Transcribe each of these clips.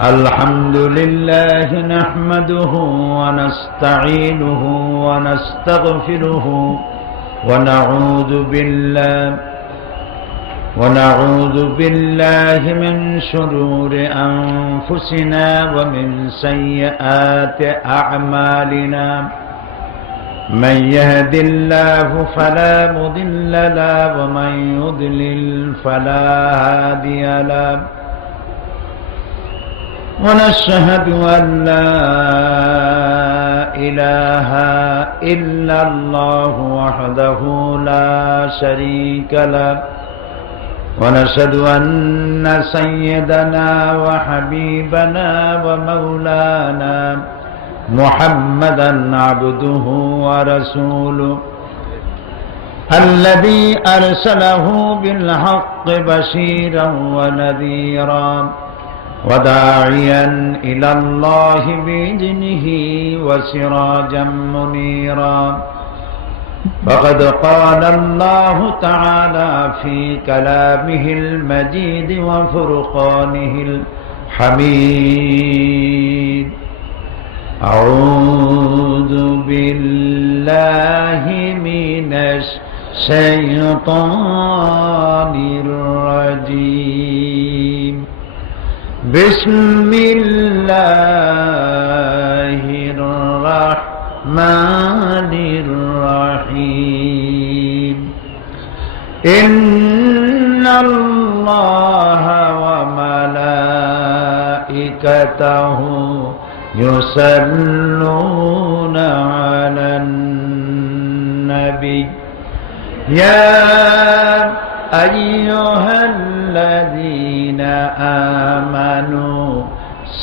الحمد لله نحمده ونستعينه ونستغفره ونعوذ بالله من شرور أنفسنا ومن سيئات أعمالنا من يهد الله فلا مضل له ومن يضلل فلا هادي له ونشهد أن لا إله إلا الله وحده لا شريك له ونشهد أن سيدنا وحبيبنا ومولانا محمدا عبده ورسوله الذي أرسله بالحق بشيرا ونذيرا وداعيا إلى الله بإذنه وسراجا منيرا فقد قال الله تعالى في كلامه المجيد وفرقانه الحميد أعوذ بالله من الشيطان الرجيم بسم الله الرحمن الرحيم إن الله وملائكته يصلون على النبي يا أيها الذين آمنوا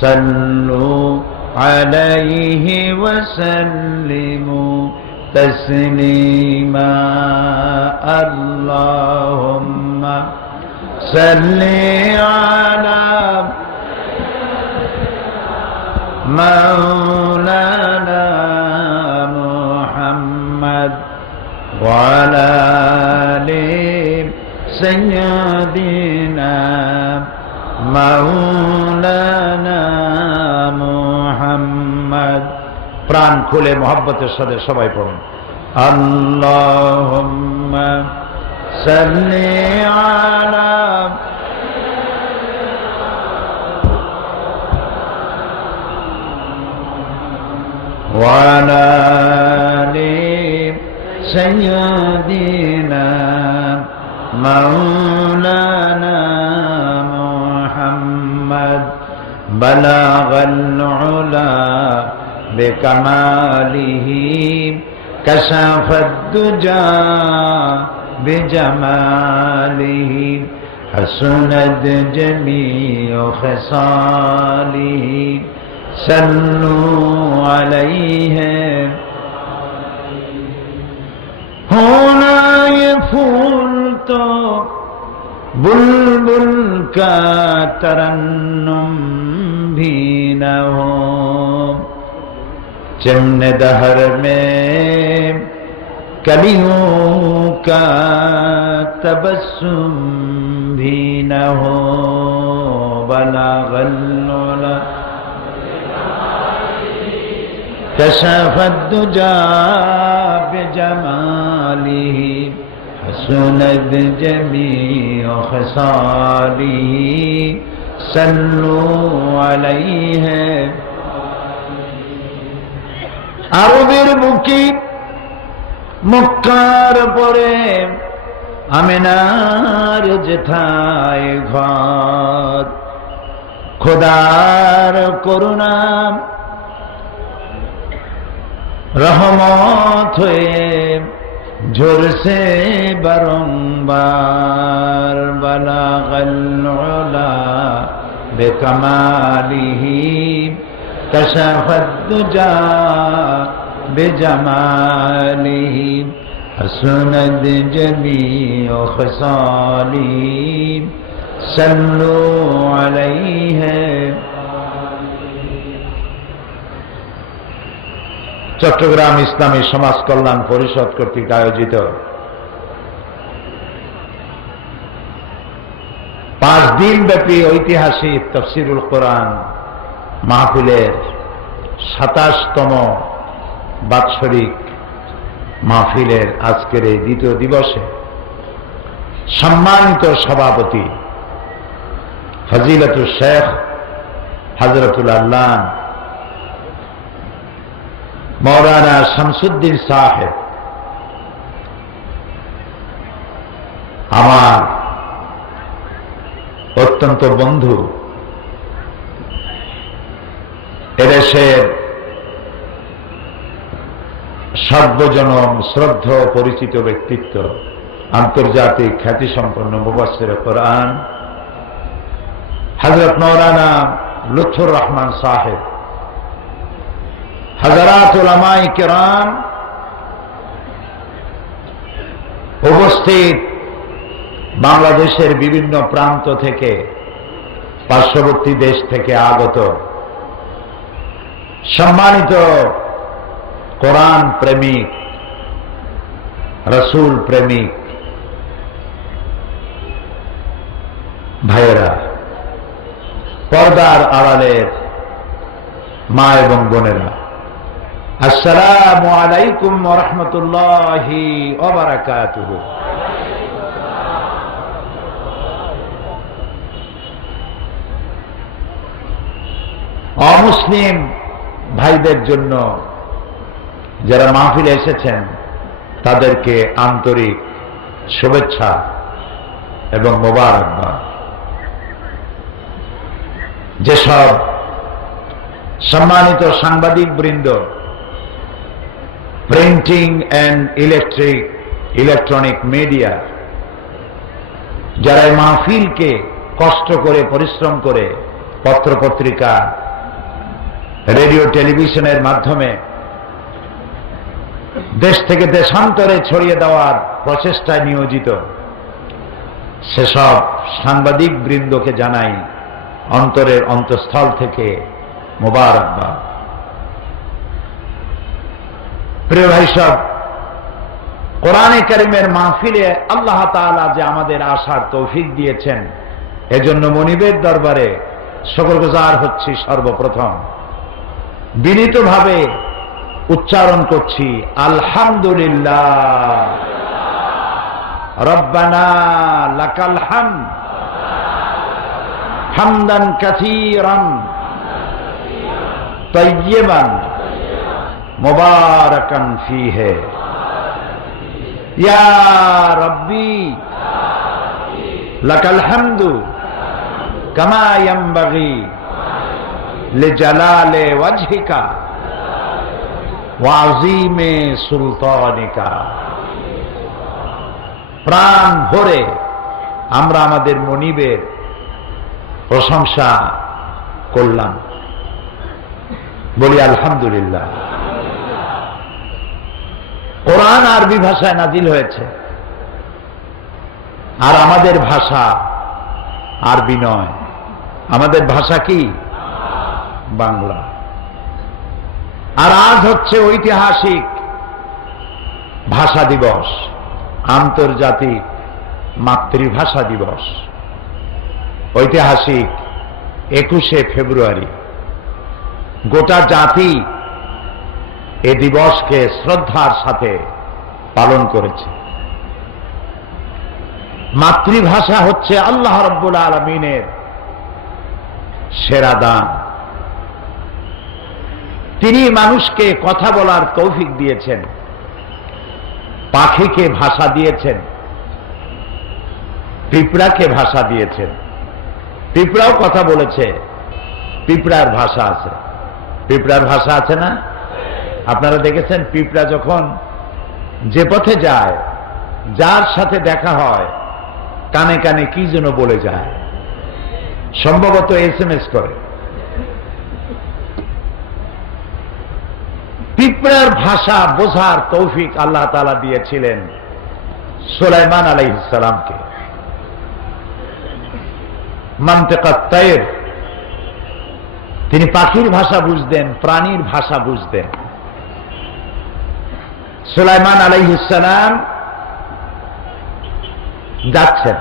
صلوا عليه وسلموا تسليما اللهم صل على مولانا محمد وعلى آل سيدنا مولانا محمد প্রাণ খুলে মহব্বতের সাথে সবাই পড়ুন আল্লাহুম্মা সাল্লি আলা وعلى آل سيدنا مولانا محمد بلغ العلا بكماله كشف الدجى بجماله حسنت جميع خصاله صلوا عليه ہونا یہ پھول تو بلبل کا ترنم بھی نہ ہو چمن دہر میں کلیوں کا تبسم بھی نہ ہو بلغ العلا كشف الدجى بجماله حسنت جميع خصاله صلوا عليه আরবের বুকে মক্কার পরে আমিনার যেথায় ঘর খোদার করুণা রহমত হয়ে ঝরছে বারংবার বালাগাল উলা বেকামালিহি কাশাফাদ দুজা বেজামালিহি হাসনাত জামিউ খসালিহি সাল্লু আলাইহি চট্টগ্রাম ইসলামী সমাজ কল্যাণ পরিষদ কর্তৃক আয়োজিত 5 দিন ব্যাপী ঐতিহাসিক তাফসীরুল কোরআন মাহফিলের ২৭তম বাৎসরিক মাহফিলের আজকের এই দ্বিতীয় দিবসে সম্মানিত সভাপতি ফজিলতুল শেখ হযরতুল আল্লাহ মাওলানা শামসুদ্দিন সাহেব, আমার অত্যন্ত বন্ধু, এদেশের সর্বজনম শ্রদ্ধ পরিচিত ব্যক্তিত্ব, আন্তর্জাতিক খ্যাতিসম্পন্ন মুফাসসিরে কোরআন হযরত মাওলানা লুৎফুর রহমান সাহেব, হাজারাত উলামায়ে কেরাম, উপস্থিত বাংলাদেশের বিভিন্ন প্রান্ত থেকে, পার্শ্ববর্তী দেশ থেকে আগত সম্মানিত কোরআন প্রেমিক, রাসূল প্রেমিক ভাইয়েরা, পর্দার আড়ালের মা এবং বোনেরা, আসসালামু আলাইকুম ওয়া রাহমাতুল্লাহি ওয়া বারাকাতুহু। অমুসলিম ভাইদের জন্য যারা মাহফিলে এসেছেন তাদেরকে আন্তরিক শুভেচ্ছা এবং মোবারকবাদ। যেসব সম্মানিত সাংবাদিক বৃন্দ, প্রিন্টিং অ্যান্ড ইলেকট্রনিক মিডিয়া, যারা এই মাহফিলকে কষ্ট করে পরিশ্রম করে পত্রপত্রিকা, রেডিও টেলিভিশনের মাধ্যমে দেশ থেকে দেশান্তরে ছড়িয়ে দেওয়ার প্রচেষ্টায় নিয়োজিত, সেসব সাংবাদিক বৃন্দকে জানাই অন্তরের অন্তঃস্থল থেকে মোবারকবাদ। প্রিয় ভাই সব, কোরআনে কারীমের মাহফিলে আল্লাহ তাআলা যে আমাদের আসার তৌফিক দিয়েছেন, এজন্য মনিবের দরবারে শুকরগুজার হচ্ছি। সর্বপ্রথম বিনীতভাবে উচ্চারণ করছি আলহামদুলিল্লাহ, রব্বানা লাকাল হামদ হামদান কাসীরান তাইয়্যিবান মুবারাকান ফীহি ইয়া রাব্বি লাকাল হামদু কামা ইয়ানবাগি লিজালালি ওয়াজহিকা ওয়া আযীমি সুলতানিকা। প্রাণ ভরে আমরা আমাদের মনিবের প্রশংসা করলাম, বলি আলহামদুলিল্লাহ। কোরআন আরবি ভাষায় নাজিল হয়েছে, আর আমাদের ভাষা আরবি নয়, আমাদের ভাষা কি? বাংলা। আর আজ হচ্ছে ঐতিহাসিক ভাষা দিবস, আন্তর্জাতিক মাতৃভাষা দিবস, ঐতিহাসিক 21শে ফেব্রুয়ারি। গোটা জাতি এ দিবসকে শ্রদ্ধার সাথে পালন করেছে। মাতৃভাষা হচ্ছে আল্লাহ রাব্বুল আলামিনের সেরা দান। তিনি মানুষকে কথা বলার তৌফিক দিয়েছেন, পাখিকে ভাষা দিয়েছেন, পিঁপড়াকে ভাষা দিয়েছেন। পিঁপড়াও কথা বলেছে, পিঁপড়ার ভাষা আছে। পিঁপড়ার ভাষা আছে না? আপনারা দেখেছেন পিঁপড়া যখন যে পথে যায়, যার সাথে দেখা হয়, কানে কানে কি যেন বলে যায়, সম্ভবত SMS করে। পিঁপড়ার ভাষা বোঝার তৌফিক আল্লাহ তাআলা দিয়েছিলেন সুলাইমান আলাইহিস সালামকে। মানতিকাত তায়র, তিনি পাখির ভাষা বুঝতেন, প্রাণীর ভাষা বুঝতেন। সুলাইমান আলাইহিস সালাম যাচ্ছেন,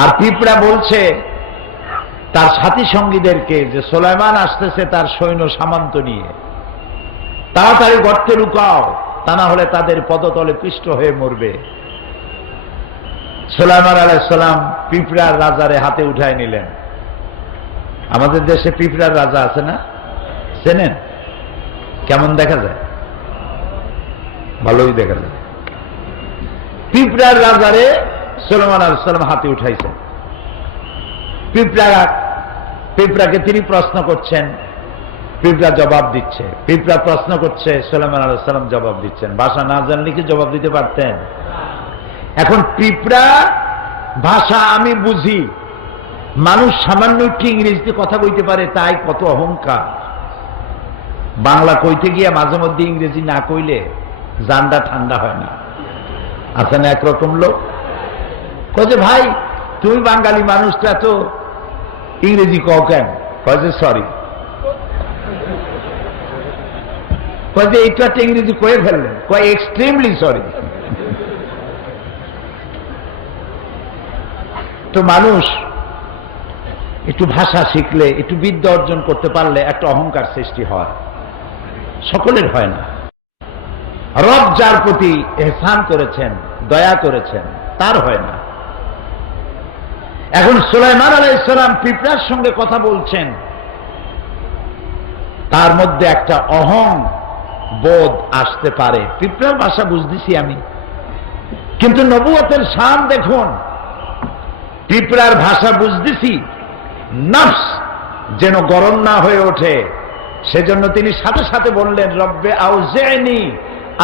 আর পিঁপড়া বলছে তার সাথী সঙ্গীদেরকে যে সুলাইমান আসতেছে তার সৈন্য সামন্ত নিয়ে, তাড়াতাড়ি গর্তে লুকাও, তা না হলে তাদের পদতলে পিষ্ট হয়ে মরবে। সুলাইমান আলাইহিস সালাম পিঁপড়ার রাজারে হাতে উঠায় নিলেন। আমাদের দেশে পিঁপড়ার রাজা আছে না, চেনেন? কেমন দেখা যায়? ভালোই দেখা যায়। পিঁপড়ার রাজারে সুলাইমান আলাইহিস সালাম হাতে উঠাইছেন। পিঁপড়াকে তিনি প্রশ্ন করছেন, পিঁপড়া জবাব দিচ্ছে। পিঁপড়া প্রশ্ন করছে, সুলাইমান আলাইহিস সালাম জবাব দিচ্ছেন। ভাষা না জানলে কি জবাব দিতে পারতেন? এখন পিঁপড়া ভাষা আমি বুঝি, মানুষ সামান্য একটু ইংরেজিতে কথা কইতে পারে, তাই কত অহংকার। বাংলা কইতে গিয়ে মাঝে মধ্যে ইংরেজি না কইলে জানটা ঠান্ডা হয় না। আছে না একরকম লোক, কয় যে ভাই তুমি বাঙালি মানুষটা তো ইংরেজি কও কেন? কয় যে সরি, কয় যে এইটা একটা ইংরেজি কয়ে ফেললেন, কয় এক্সট্রিমলি সরি। তো মানুষ একটু ভাষা শিখলে, একটু বিদ্যা অর্জন করতে পারলে একটা অহংকার সৃষ্টি হয়, সকলের হয় না। রব যার প্রতি এহসান করেছেন, দয়া করেছেন, তার হয় না। এখন সুলাইমান আলাইহিস সালাম পিঁপড়ার সঙ্গে কথা বলছেন, তার মধ্যে একটা অহং বোধ আসতে পারে। পিঁপড়ার ভাষা বুঝতেছি আমি, কিন্তু নবুয়তের শান দেখুন। পিঁপড়ার ভাষা বুঝতেছি, নফস যেন গরম না হয়ে ওঠে, সেজন্য তিনি সাথে সাথে বললেন, রব্বে আউজি'নি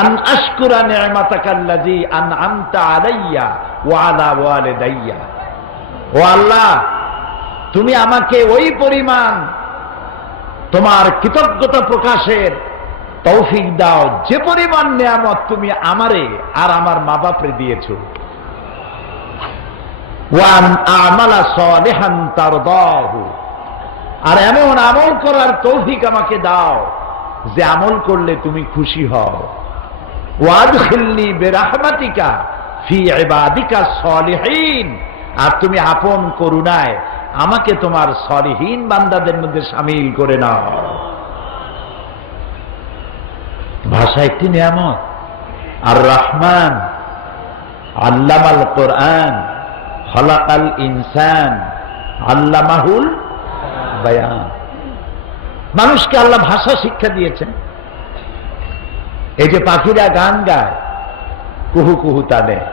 আন আশকুরা নি'মাতাকাল্লাযী আন'আমতা আলাইয়া ওয়া আলা ওয়ালিদাইয়া। ও আল্লাহ, তুমি আমাকে ওই পরিমাণ তোমার কৃতজ্ঞতা প্রকাশের তৌফিক দাও যে পরিমাণ নিয়ামত তুমি আমারে আর আমার মা বাপরে দিয়েছ। ওয়ান আমালা সালিহান তারদাহু, আর এমন আমল করার তৌফিক আমাকে দাও যে আমল করলে তুমি খুশি হও। ওয়াদখিলনি বিরাহমাতিকা ফি ইবাদিকা সালিহিন, আর তুমি আপন করুণায় আমাকে তোমার সলিহীন বান্দাদের মধ্যে শামিল করে নাও। ভাষা একটি নিয়ামত। আর রহমান আল্লামাল কোরআন খলাকাল ইনসান আল্লামাহুল বায়ান। মানুষকে আল্লাহ ভাষা শিক্ষা দিয়েছেন। এই যে পাখিরা গান গায়, কুহু কুহু তাদের,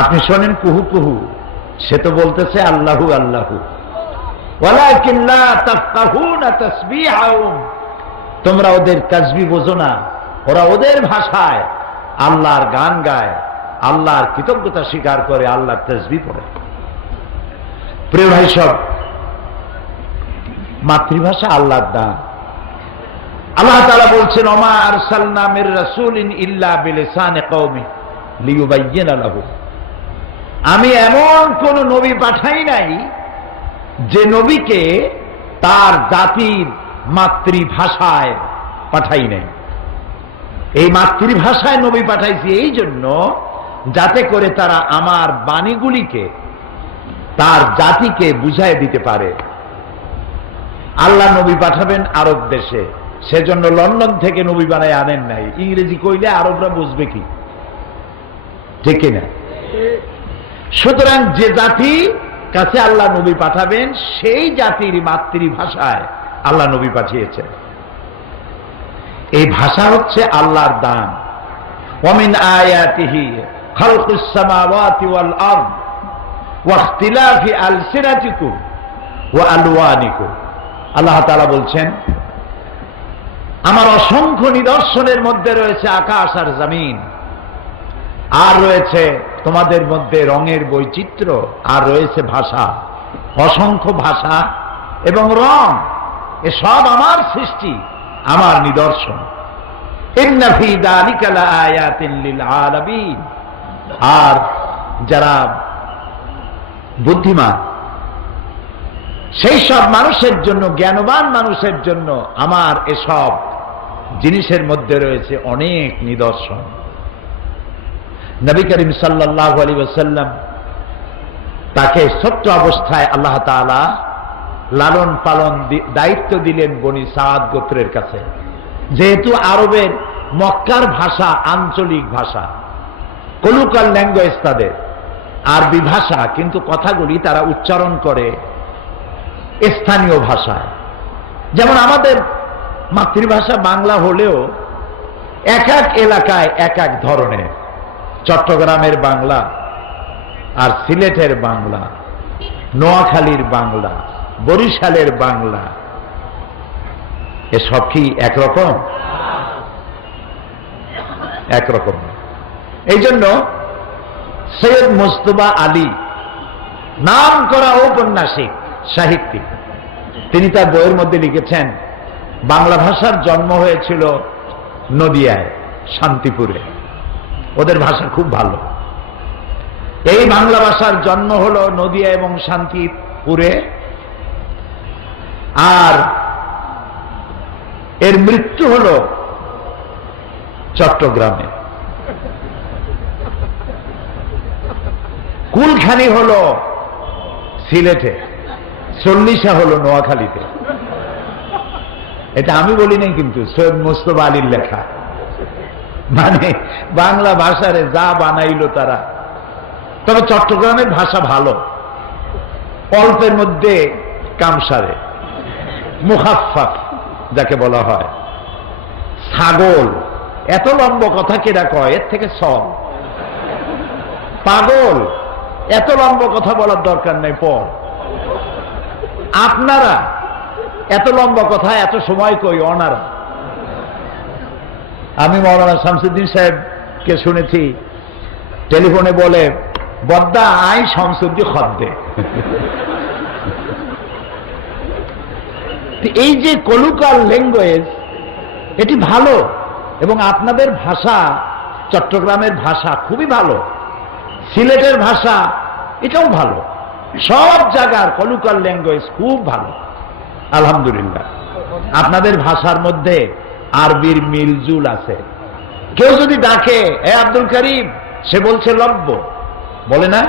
আপনি শোনেন কুহু কুহু, সে তো বলতেছে আল্লাহু আল্লাহু। ওয়ালাকিন লা তাফকাহুনা তাসবিহাহুম, তোমরা ওদের তাসবিহ বোঝো না। ওরা ওদের ভাষায় আল্লাহর গান গায়, আল্লাহর কৃতজ্ঞতা স্বীকার করে, আল্লাহর তাসবিহ পড়ে। প্রিয় ভাই সব, মাতৃভাষা আল্লাহর দান। আল্লাহ তাআলা বলছেন, ওমা আরসালনা মির রাসূলিন ইল্লা বিলিসানি কওমি লিয়ুবায়্যিনা লাহুম। আমি এমন কোন নবী পাঠাই নাই যে নবীকে তার জাতির মাতৃভাষায় পাঠাই নাই। এই মাতৃভাষায় নবী পাঠাইছি এই জন্য যাতে করে তারা আমার বাণীগুলিকে তার জাতিকে বুঝায় দিতে পারে। আল্লাহ নবী পাঠাবেন আরব দেশে, সেজন্য লন্ডন থেকে নবী বানায় আনেন নাই। ইংরেজি কইলে আরবরা বুঝবে কি? ঠিক না? সুতরাং যে জাতি কাছে আল্লাহ নবী পাঠাবেন সেই জাতির মাতৃভাষায় আল্লাহ নবী পাঠিয়েছেন। এই ভাষা হচ্ছে আল্লাহর দান। ওয়ামিন আয়াতিহি খালকুস সামাওয়াতি ওয়াল আরদ ওয়া ইখতিলাফি আলসিনাতিকুম ওয়া আলওয়ানিকুম। আল্লাহ তাআলা বলছেন, আমার অসংখ্য নিদর্শনের মধ্যে রয়েছে আকাশ আর জমিন, আর রয়েছে তোমাদের মধ্যে রঙের বৈচিত্র্য, আর রয়েছে ভাষা। অসংখ্য ভাষা এবং রং, এসব আমার সৃষ্টি, আমার নিদর্শন। ইন্না ফী যালিকা লাআয়াতিন লিল আলামিন। আর যারা বুদ্ধিমান সেই সব মানুষের জন্য, জ্ঞানবান মানুষের জন্য আমার এসব জিনিসের মধ্যে রয়েছে অনেক নিদর্শন। নবী করিম সাল্লাল্লাহু আলাইহি ওয়াসাল্লাম, তাকে ছোট্ট অবস্থায় আল্লাহ তাআলা লালন পালন দায়িত্ব দিলেন বনি সাদ গোত্রের কাছে। যেহেতু আরবের মক্কার ভাষা আঞ্চলিক ভাষা, কলুকাল ল্যাঙ্গুয়েজ তাদের আরবি ভাষা, কিন্তু কথাগুলি তারা উচ্চারণ করে স্থানীয় ভাষায়। যেমন আমাদের মাতৃভাষা বাংলা হলেও এক এক এলাকায় এক এক ধরনের। চট্টগ্রামের বাংলা আর সিলেটের বাংলা, নোয়াখালীর বাংলা, বরিশালের বাংলা, এসব কি একরকম? একরকম। এই জন্য সৈয়দ মুজতবা আলী, নাম করা ঔপন্যাসিক সাহিত্যিক, তিনি তার বইয়ের মধ্যে লিখেছেন বাংলা ভাষার জন্ম হয়েছিল নদিয়ায়, শান্তিপুরে। ওদের ভাষা খুব ভালো। এই বাংলা ভাষার জন্ম হলো নদিয়া এবং শান্তিপুরে, আর এর মৃত্যু হলো চট্টগ্রামে। কুলখানি হলো সিলেটে, চল্লিশা হলো নোয়াখালীতে। এটা আমি বলি নাই, কিন্তু সৈয়দ মুজতবা আলীর লেখা। মানে বাংলা ভাষারে যা বানাইল তারা। তবে চট্টগ্রামের ভাষা ভালো, অল্পের মধ্যে কামসারে, মুখাফফাফ যাকে বলা হয়। ছাগল, এত লম্বা কথা কেডা কয়, এর থেকে সব। পাগল, এত লম্বা কথা বলার দরকার নেই, পর। আপনারা এত লম্বা কথা এত সময় কই অনারা। আমি মৌলানা শামসুদ্দিন সাহেবকে শুনেছি টেলিফোনে বলে, বদ্দা আই শামসুদ্দিন খদ্দে। এই যে কলুকাল ল্যাঙ্গুয়েজ, এটি ভালো, এবং আপনাদের ভাষা, চট্টগ্রামের ভাষা খুবই ভালো, সিলেটের ভাষা এটাও ভালো, সব জায়গার কলুকাল ল্যাঙ্গুয়েজ খুব ভালো, আলহামদুলিল্লাহ। আপনাদের ভাষার মধ্যে আরবির মিলজুল আছে। কেউ যদি ডাকে এ আব্দুল করিম, সে বলছে লব্য, বলে না?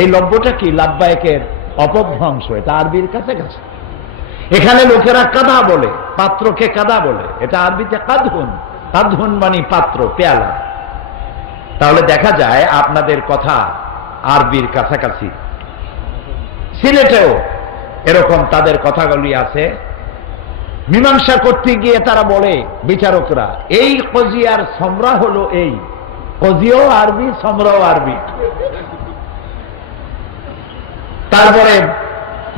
এই লব্যটা কি? লাব্বায়কের অপভ্রংশ, এটা আরবির কাছে কাছে। এখানে লোকেরা কাদা বলে, পাত্রকে কাদা বলে, এটা আরবিতে কাদহুন। কাদহুন মানে পাত্র, পেয়ালা। তাহলে দেখা যায় আপনাদের কথা আরবির কাছাকাছি। সিলেটেও এরকম তাদের কথাগুলি আছে। মীমাংসা করতে গিয়ে তারা বলে, বিচারকরা, এই কজিয়ার সমরা হলো এই। কজিও আরবি, সমরাও আরবি। তারপরে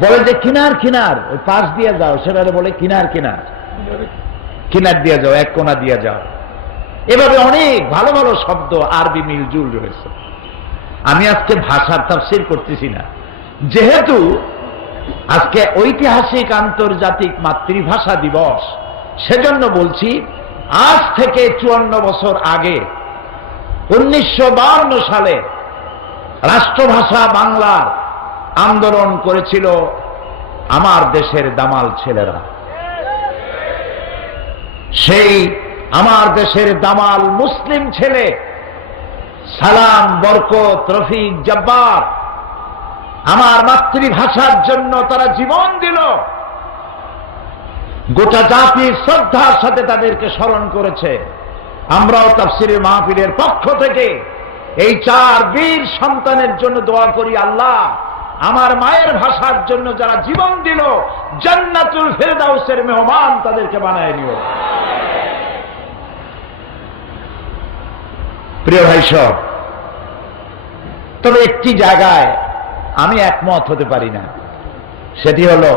বলে যে কিনার কিনার, ওই পাশ দিয়ে যাও, সেটা বলে কিনার কিনার, কিনার দিয়ে যাও, এক কোনা দিয়ে যাও। এভাবে অনেক ভালো ভালো শব্দ আরবি মিলজুল রয়েছে। আমি আজকে ভাষার তাফসীর করতেছি না, যেহেতু আজকে ঐতিহাসিক আন্তর্জাতিক মাতৃভাষা দিবস, সেজন্য বলছি আজ থেকে 54 বছর আগে 1952 সালে রাষ্ট্রভাষা বাংলার আন্দোলন করেছিল আমার দেশের দামাল ছেলেরা। সেই আমার দেশের দামাল মুসলিম ছেলে সালাম, বরকত, রফিক, জব্বার আমার মাতৃভাষার জন্য তারা জীবন দিল। গোটা জাতির শ্রদ্ধার সাথে তাদেরকে স্মরণ করেছে। আমরাও তাফসীরের মাহফিলের পক্ষ থেকে এই 4 বীর সন্তানের জন্য দোয়া করি, আল্লাহ আমার মায়ের ভাষার জন্য যারা জীবন দিল, জান্নাতুল ফেরদাউসের মেহমান তাদেরকে বানায় নিও। প্রিয় ভাই সব, তবে একটি জায়গায় আমি একমত হতে পারি না, সেটি হলো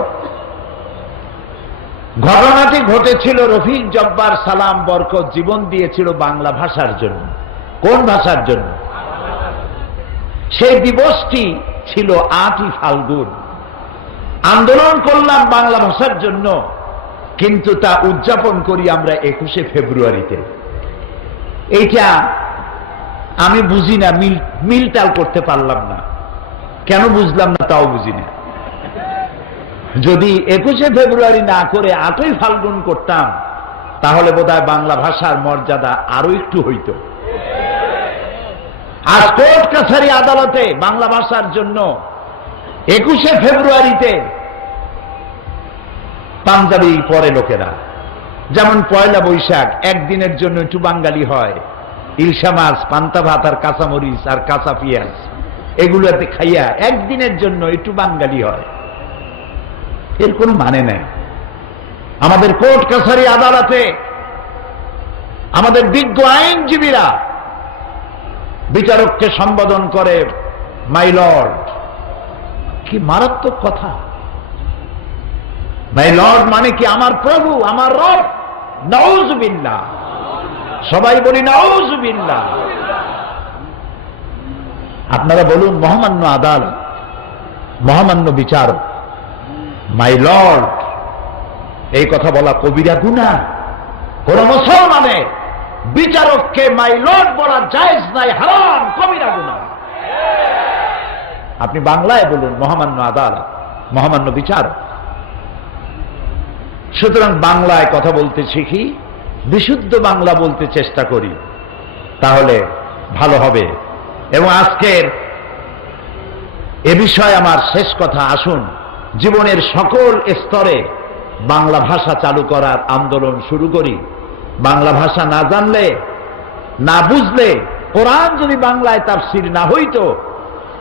ঘটনাটি ঘটেছিল রফিক, জব্বার, সালাম, বরকত জীবন দিয়েছিল বাংলা ভাষার জন্য। কোন ভাষার জন্য? সেই দিবসটি ছিল 8ই ফাল্গুন। আন্দোলন করলাম বাংলা ভাষার জন্য, কিন্তু তা উদযাপন করি আমরা 21শে ফেব্রুয়ারিতে। এইটা আমি বুঝি না, মিলটাল করতে পারলাম না। কেন বুঝলাম না তাও বুঝি না। যদি 21শে ফেব্রুয়ারি না করে 8ই ফাল্গুন করতাম, তাহলে বোধহয় বাংলা ভাষার মর্যাদা আরো একটু হইত। আজ কোর্ট কাছারি আদালতে বাংলা ভাষার জন্য 21শে ফেব্রুয়ারিতে পাঞ্জাবি পরে লোকেরা, যেমন পয়লা বৈশাখ একদিনের জন্য একটু বাঙালি হয়, ইলশা মাছ, পান্তা ভাত আর কাঁচামরিচ আর কাঁচা পেঁয়াজ এগুলোতে খাইয়া একদিনের জন্য একটু বাঙালি হয়, এর কোনো মানে নেই। আমাদের কোর্ট কাছারি আদালতে আমাদের বিজ্ঞ আইনজীবীরা বিচারককে সম্বোধন করে মাই লর্ড। কি মারাত্মক কথা! মাই লর্ড মানে কি আমার প্রভু, আমার রব। নাউযুবিল্লাহ, সবাই বলি নাউযুবিল্লাহ। আপনারা বলুন, মহামান্য আদালত, মহামান্য বিচারক, মাই লর্ড, এই কথা বলা কবিরা গুনাহ। কোন মুসলমানে বিচারককে মাই লর্ড বলা জায়েজ নাই, হারাম, কবিরা গুনাহ। আপনি বাংলায় বলুন মহামান্য আদালত, মহামান্য বিচারক। সুতরাং বাংলায় কথা বলতে শিখি, বিশুদ্ধ বাংলা বলতে চেষ্টা করি, তাহলে ভালো হবে। এবং আজকের এ বিষয়ে আমার শেষ কথা, আসুন জীবনের সকল স্তরে বাংলা ভাষা চালু করার আন্দোলন শুরু করি। বাংলা ভাষা না জানলে, না বুঝলে, কোরআন যদি বাংলায় তাফসীর না হইতো,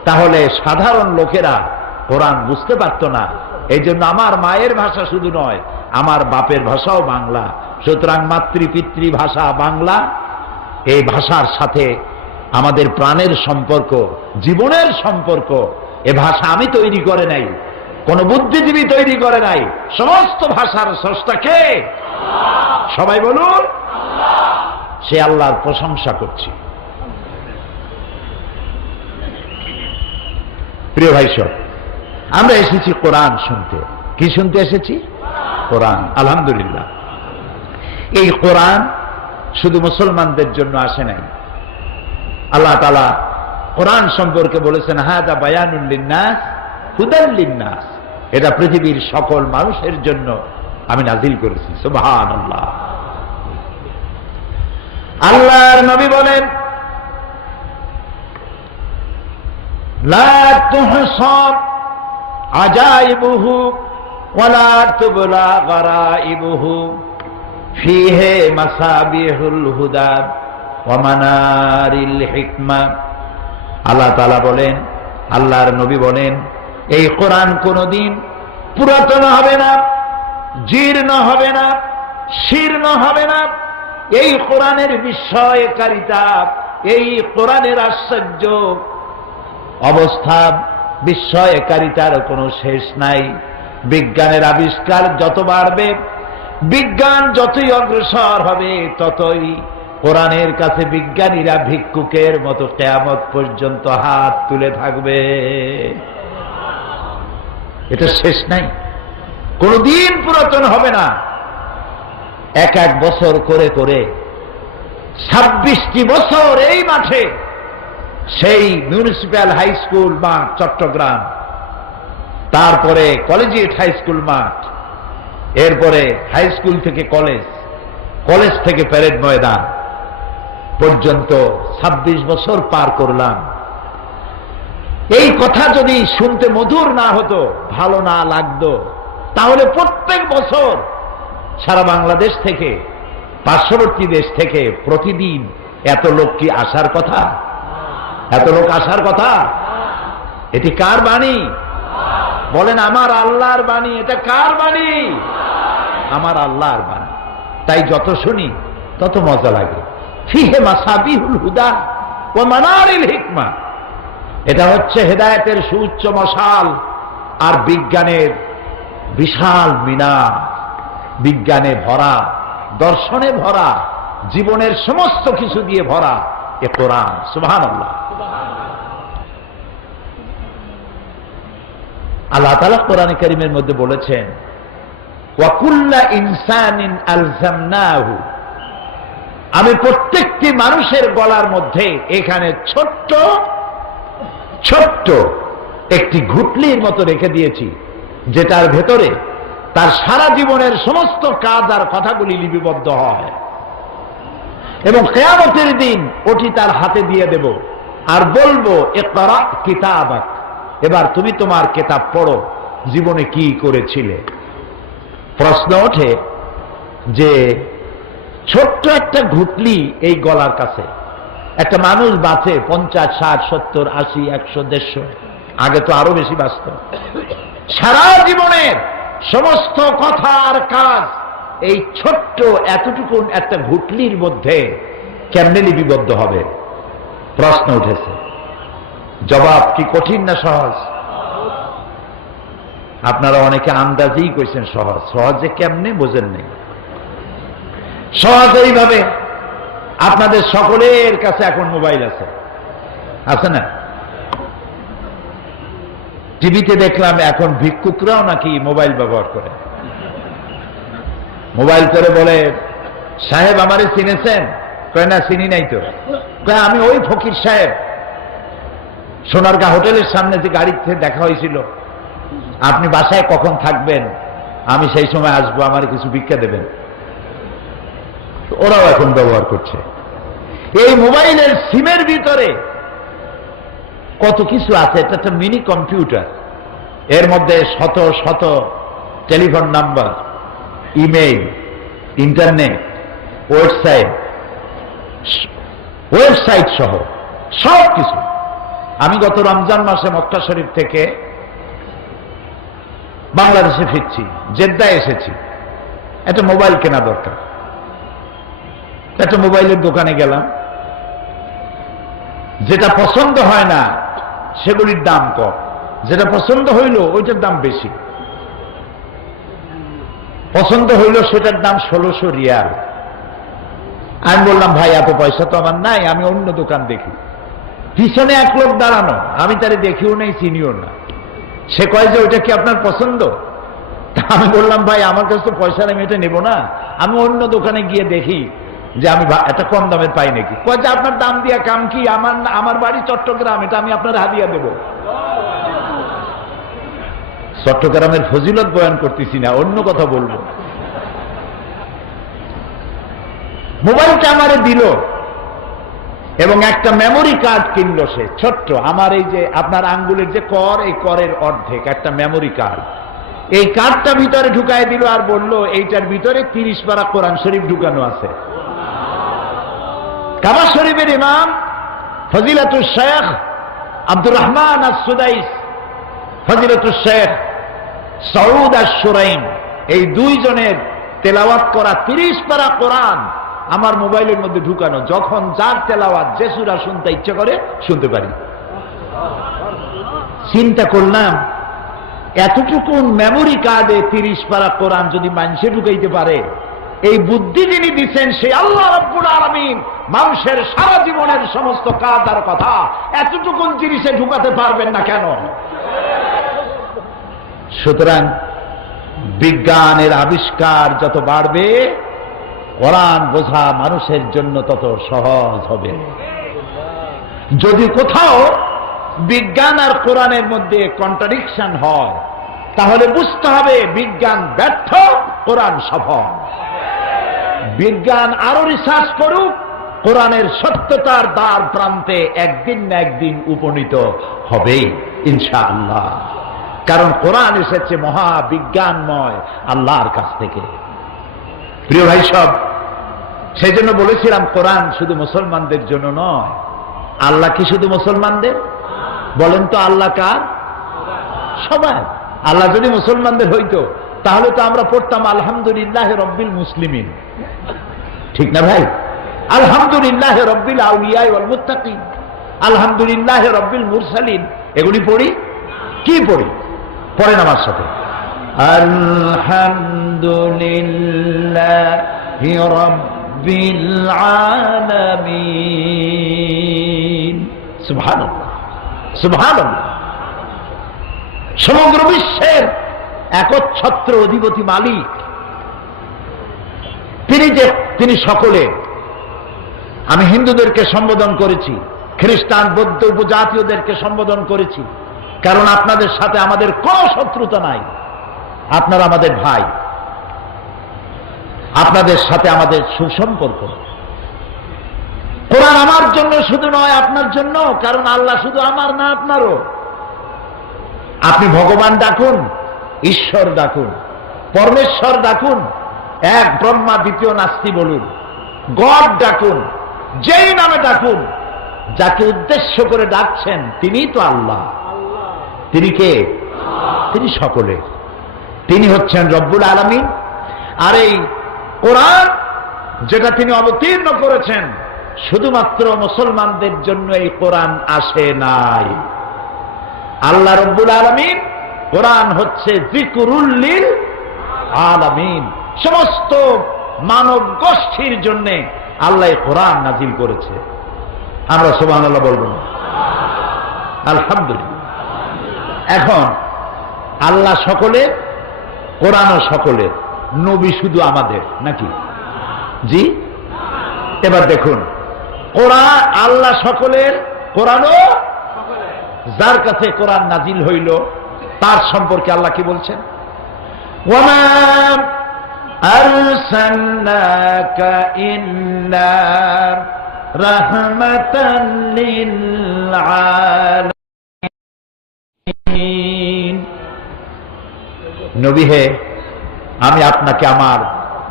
তাহলে সাধারণ লোকেরা কোরআন বুঝতে পারত না। এই জন্য আমার মায়ের ভাষা শুধু নয়, আমার বাপের ভাষাও বাংলা। সুতরাং মাতৃপিতৃ ভাষা বাংলা। এই ভাষার সাথে আমাদের প্রাণের সম্পর্ক, জীবনের সম্পর্ক। এ ভাষা আমি তৈরি করে নাই, কোন বুদ্ধিজীবী তৈরি করে নাই। সমস্ত ভাষার স্রষ্টা কে? সবাই বলুন, সে আল্লাহর প্রশংসা করছি। প্রিয় ভাই সব, আমরা এসেছি কোরআন শুনতে। কি শুনতে এসেছি? কোরআন। আলহামদুলিল্লাহ, এই কোরআন শুধু মুসলমানদের জন্য আসে নাই। আল্লাহ তাআলা কোরআন সম্পর্কে বলেছেন, হাদা বায়ানুল লিন্নাস হুদাল লিন্নাস, এটা পৃথিবীর সকল মানুষের জন্য আমি নাজিল করেছি। সুবহানাল্লাহ। আল্লাহর নবী বলেন, লা তুহসা আজাইবুহু ওয়ালা তুবলা গারাইবুহু ফীহি মাসাবিহুল হুদা ওয়া মানারিল হিকমা। আল্লাহ তাআলা বলেন, আল্লাহর নবী বলেন, এই কোরআন কোনদিন পুরাতন হবে না, জীর্ণ হবে না, শীর্ণ হবে না। এই কোরআনের বিস্ময়কারিতা, এই কোরআনের আশ্চর্য অবস্থা, বিস্ময়কারিতার কোনো শেষ নাই। বিজ্ঞানের আবিষ্কার যত বাড়বে, বিজ্ঞান যতই অগ্রসর হবে, ততই কোরআনের কাছে বিজ্ঞানীরা ভিক্ষুকের মতো কিয়ামত পর্যন্ত হাত তুলে থাকবে। এটা শেষ নাই, কোনদিন পুরাতন হবে না। এক এক বছর করে করে 26টি বছর এই মাঠে, সেই মিউনিসিপ্যাল হাই স্কুল মাঠ চট্টগ্রাম, তারপরে কলেজিয়েট হাই স্কুল মাঠ, এরপরে হাই স্কুল থেকে কলেজ, কলেজ থেকে প্যারেড ময়দান পর্যন্ত 26 বছর পার করলাম। এই কথা যদি শুনতে মধুর না হতো, ভালো না লাগতো, তাহলে প্রত্যেক বছর সারা বাংলাদেশ থেকে, পার্শ্ববর্তী দেশ থেকে প্রতিদিন এত লোক কি আসার কথা? এত লোক আসার কথা? এটি কার বাণী? বলেন, আমার আল্লাহর বাণী। এটা কার বাণী? আমার আল্লাহর বাণী। তাই যত শুনি তত মজা লাগে। ফিহে মাসাবিহুল হুদা ওয়া মানারিল হিকমা, এটা হচ্ছে হেদায়েতের সুউচ্চ মশাল আর বিজ্ঞানের বিশাল মিনার। বিজ্ঞানে ভরা, দর্শনে ভরা, জীবনের সমস্ত কিছু দিয়ে ভরা এ কোরআন। সুবহানাল্লাহ। আল্লাহ তাআলা কোরআনে কারীমের মধ্যে বলেছেন, ওয়া কুল্লা ইনসানিন আলজামনাহু, আমি প্রত্যেকটি মানুষের গলার মধ্যে এখানে ছোট্ট ছোট্ট একটি ঘুটলির মতো রেখে দিয়েছি, যেটার ভেতরে তার সারা জীবনের সমস্ত কাজ আর কথাগুলি লিপিবদ্ধ হয়, এবং কিয়ামতের দিন ওটি তার হাতে দিয়ে দেব আর বলবো, ইকরা কিতাবাক, এবার তুমি তোমার কিতাব পড়ো, জীবনে কি করেছিলে। প্রশ্ন ওঠে যে ছোট্ট একটা ঘুটলি এই গলার কাছে একটা মানুষ বাঁচে 50, 60, 70, 80, 100, 150, আগে তো আরো বেশি বাঁচত। সারা জীবনের সমস্ত কথা আর কাজ এই ছোট্ট এতটুকু একটা ঘুটলির মধ্যে কেমনে লিপিবদ্ধ হবে? প্রশ্ন উঠেছে। জবাব কি কঠিন না সহজ? আপনারা অনেকে আন্দাজেই কইছেন সহজ। সহজে কেমনে বোঝেন নাই। সহজ এইভাবে, আপনাদের সকলের কাছে এখন মোবাইল আছে, আছে না? টিভিতে দেখলাম এখন ভিক্ষুকরাও নাকি মোবাইল ব্যবহার করে। মোবাইল করে বলে, সাহেব আমারে চিনেছেন? কয় না, চিনি নাই তো। কয় আমি ওই ফকির সাহেব, সোনারগাঁ হোটেলের সামনে যে গাড়িতে দেখা হয়েছিল, আপনি বাসায় কখন থাকবেন? আমি সেই সময় আসবো, আমার কিছু ভিক্ষা দেবেন। ওরাও এখন ব্যবহার করছে। এই মোবাইলের সিমের ভিতরে কত কিছু আছে। এটা একটা মিনি কম্পিউটার। এর মধ্যে শত শত telephone number, email, internet, website সহ সব কিছু। আমি গত রমজান মাসে মক্কা শরীফ থেকে বাংলাদেশে ফিরছি, জেদ্দায় এসেছি। একটা মোবাইল কেনা দরকার। একটা মোবাইলের দোকানে গেলাম। যেটা পছন্দ হয় না সেগুলির দাম কম, যেটা পছন্দ হইল ওইটার দাম বেশি। পছন্দ হইল সেটার দাম 1600 রিয়াল। আমি বললাম, ভাই এত পয়সা তো আমার নাই, আমি অন্য দোকান দেখি। পিছনে এক লোক দাঁড়ানো, আমি তারে দেখিও নাই, চিনিও না। সে কয় যে ওইটা কি আপনার পছন্দ? আমি বললাম, ভাই আমার কাছে তো পয়সা নেই, এটা নেবো না, আমি অন্য দোকানে গিয়ে দেখি যে আমি একটা কম দামের পাই নাকি। কয় যে আপনার দাম দিয়া কাম কি, আমার বাড়ি চট্টগ্রাম, এটা আমি আপনার হাদিয়া দেব। চট্টগ্রামের ফজিলত বয়ান করতেছি না, অন্য কথা বলবো। মোবাইলটা আমারে দিল এবং একটা মেমোরি কার্ড কিনলো সে, ছোট্ট, আমার এই যে আপনার আঙ্গুলের যে কর, এই করের অর্ধেক একটা মেমোরি কার্ড। এই কার্ডটা ভিতরে ঢুকায় দিল আর বলল এইটার ভিতরে 30 পারা কোরআন শরীফ ঢুকানো আছে। কাবা শরীফের ইমাম ফজিলাতুল শেখ আব্দুর রহমান আস-সুদাইস, ফজিলাতুল শেখ সৌদ আশ-শুরাইম, এই দুইজনের তেলাওয়াত করা 30 পারা কোরআন আমার মোবাইলের মধ্যে ঢুকানো। যখন যার তেলাওয়াত যে সূরা শুনতে ইচ্ছা করে শুনতে পারি। চিন্তা করলাম, এতটুকু মেমোরি কার্ডে 30 পারা কোরআন যদি মানুষে ঢুকাইতে পারে, এই বুদ্ধি যিনি দিচ্ছেন সে আল্লাহ রাব্বুল আলামিন মানুষের সারা জীবনের সমস্ত কাজ আর কথা এতটুকু জিনিসে ঢুকাতে পারবেন না কেন? সুতরাং বিজ্ঞানের আবিষ্কার যত বাড়বে, কোরআন বোঝা মানুষের জন্য তত সহজ হবে। যদি কোথাও বিজ্ঞান আর কোরআনের মধ্যে কন্ট্রাডিকশন হয়, তাহলে বুঝতে হবে বিজ্ঞান ব্যর্থ, কোরআন সফল। বিজ্ঞান আরো রিসার্চ করুক, কোরআনের সত্যতার দ্বার প্রান্তে একদিন না একদিন উপনীত হবেই ইনশাআল্লাহ। কারণ কোরআন এসেছে মহাবিজ্ঞানময় আল্লাহর কাছ থেকে। প্রিয় ভাই সব, সেই জন্য বলেছিলাম কোরআন শুধু মুসলমানদের জন্য নয়। আল্লাহ কি শুধু মুসলমানদের? বলেন তো আল্লাহ কার? সবাই। আল্লাহ যদি মুসলমানদের হইতো তাহলে তো আমরা পড়তাম আলহামদুলিল্লাহ রব্বিল মুসলিমিন, ঠিক না ভাই? আলহামদুলিল্লাহ রব্বিল আউলিয়া ওয়াল মুত্তাকিন, আলহামদুলিল্লাহ রব্বিল মুরসালিন, এগুলি পড়ি। কি পড়ি? পড়েন আমার সাথে, আলহামদুলিল্লাহি রব্বিল আলামিন। সুবহানাল্লাহ, সুবহানাল্লাহ। সমগ্র বিশ্বের একচ্ছত্র অধিপতি মালিক তিনি সকলে। আমি হিন্দুদেরকে সম্বোধন করেছি, খ্রিস্টান, বৌদ্ধ, উপজাতীয়দেরকে সম্বোধন করেছি, কারণ আপনাদের সাথে আমাদের কোনো শত্রুতা নাই। আপনারা আমাদের ভাই, আপনাদের সাথে আমাদের সুসম্পর্ক। কোরআন আমার জন্য শুধু নয়, আপনার জন্য, কারণ আল্লাহ শুধু আমার না, আপনারও। আপনি ভগবান ডাকুন, ঈশ্বর ডাকুন, পরমেশ্বর ডাকুন, এক ব্রহ্মা দ্বিতীয় নাস্তি বলুন, গড ডাকুন, যেই নামে ডাকুন, যাকে উদ্দেশ্য করে ডাকছেন তিনিই তো আল্লাহ। তিনি কে? তিনি সকলে, তিনি হচ্ছেন রব্বুল আলামিন। আর এই কোরআন যেটা তিনি অবতীর্ণ করেছেন শুধুমাত্র মুসলমানদের জন্য এই কোরআন আসে নাই। আল্লাহ রব্বুল আলামিন কোরআন হচ্ছে যিকরুল লিল আলামিন, সমস্ত মানব গোষ্ঠীর জন্য আল্লাহ কোরআন নাজিল করেছে। আমরা সুবহানাল্লাহ বলবো না? আলহামদুলিল্লাহ। এখন আল্লাহ সকলের, কোরআনও সকলের, নবী শুধু আমাদের নাকি? জি। এবার দেখুন, কোরআন আল্লাহ সকলের, কোরআনও যার কাছে কোরআন নাজিল হইল তার সম্পর্কে আল্লাহ কি বলছেন? ওয়ামা আরসালনাকা ইল্লা রাহমাতাল লিল আলামিন। নবী হে, আমি আপনাকে আমার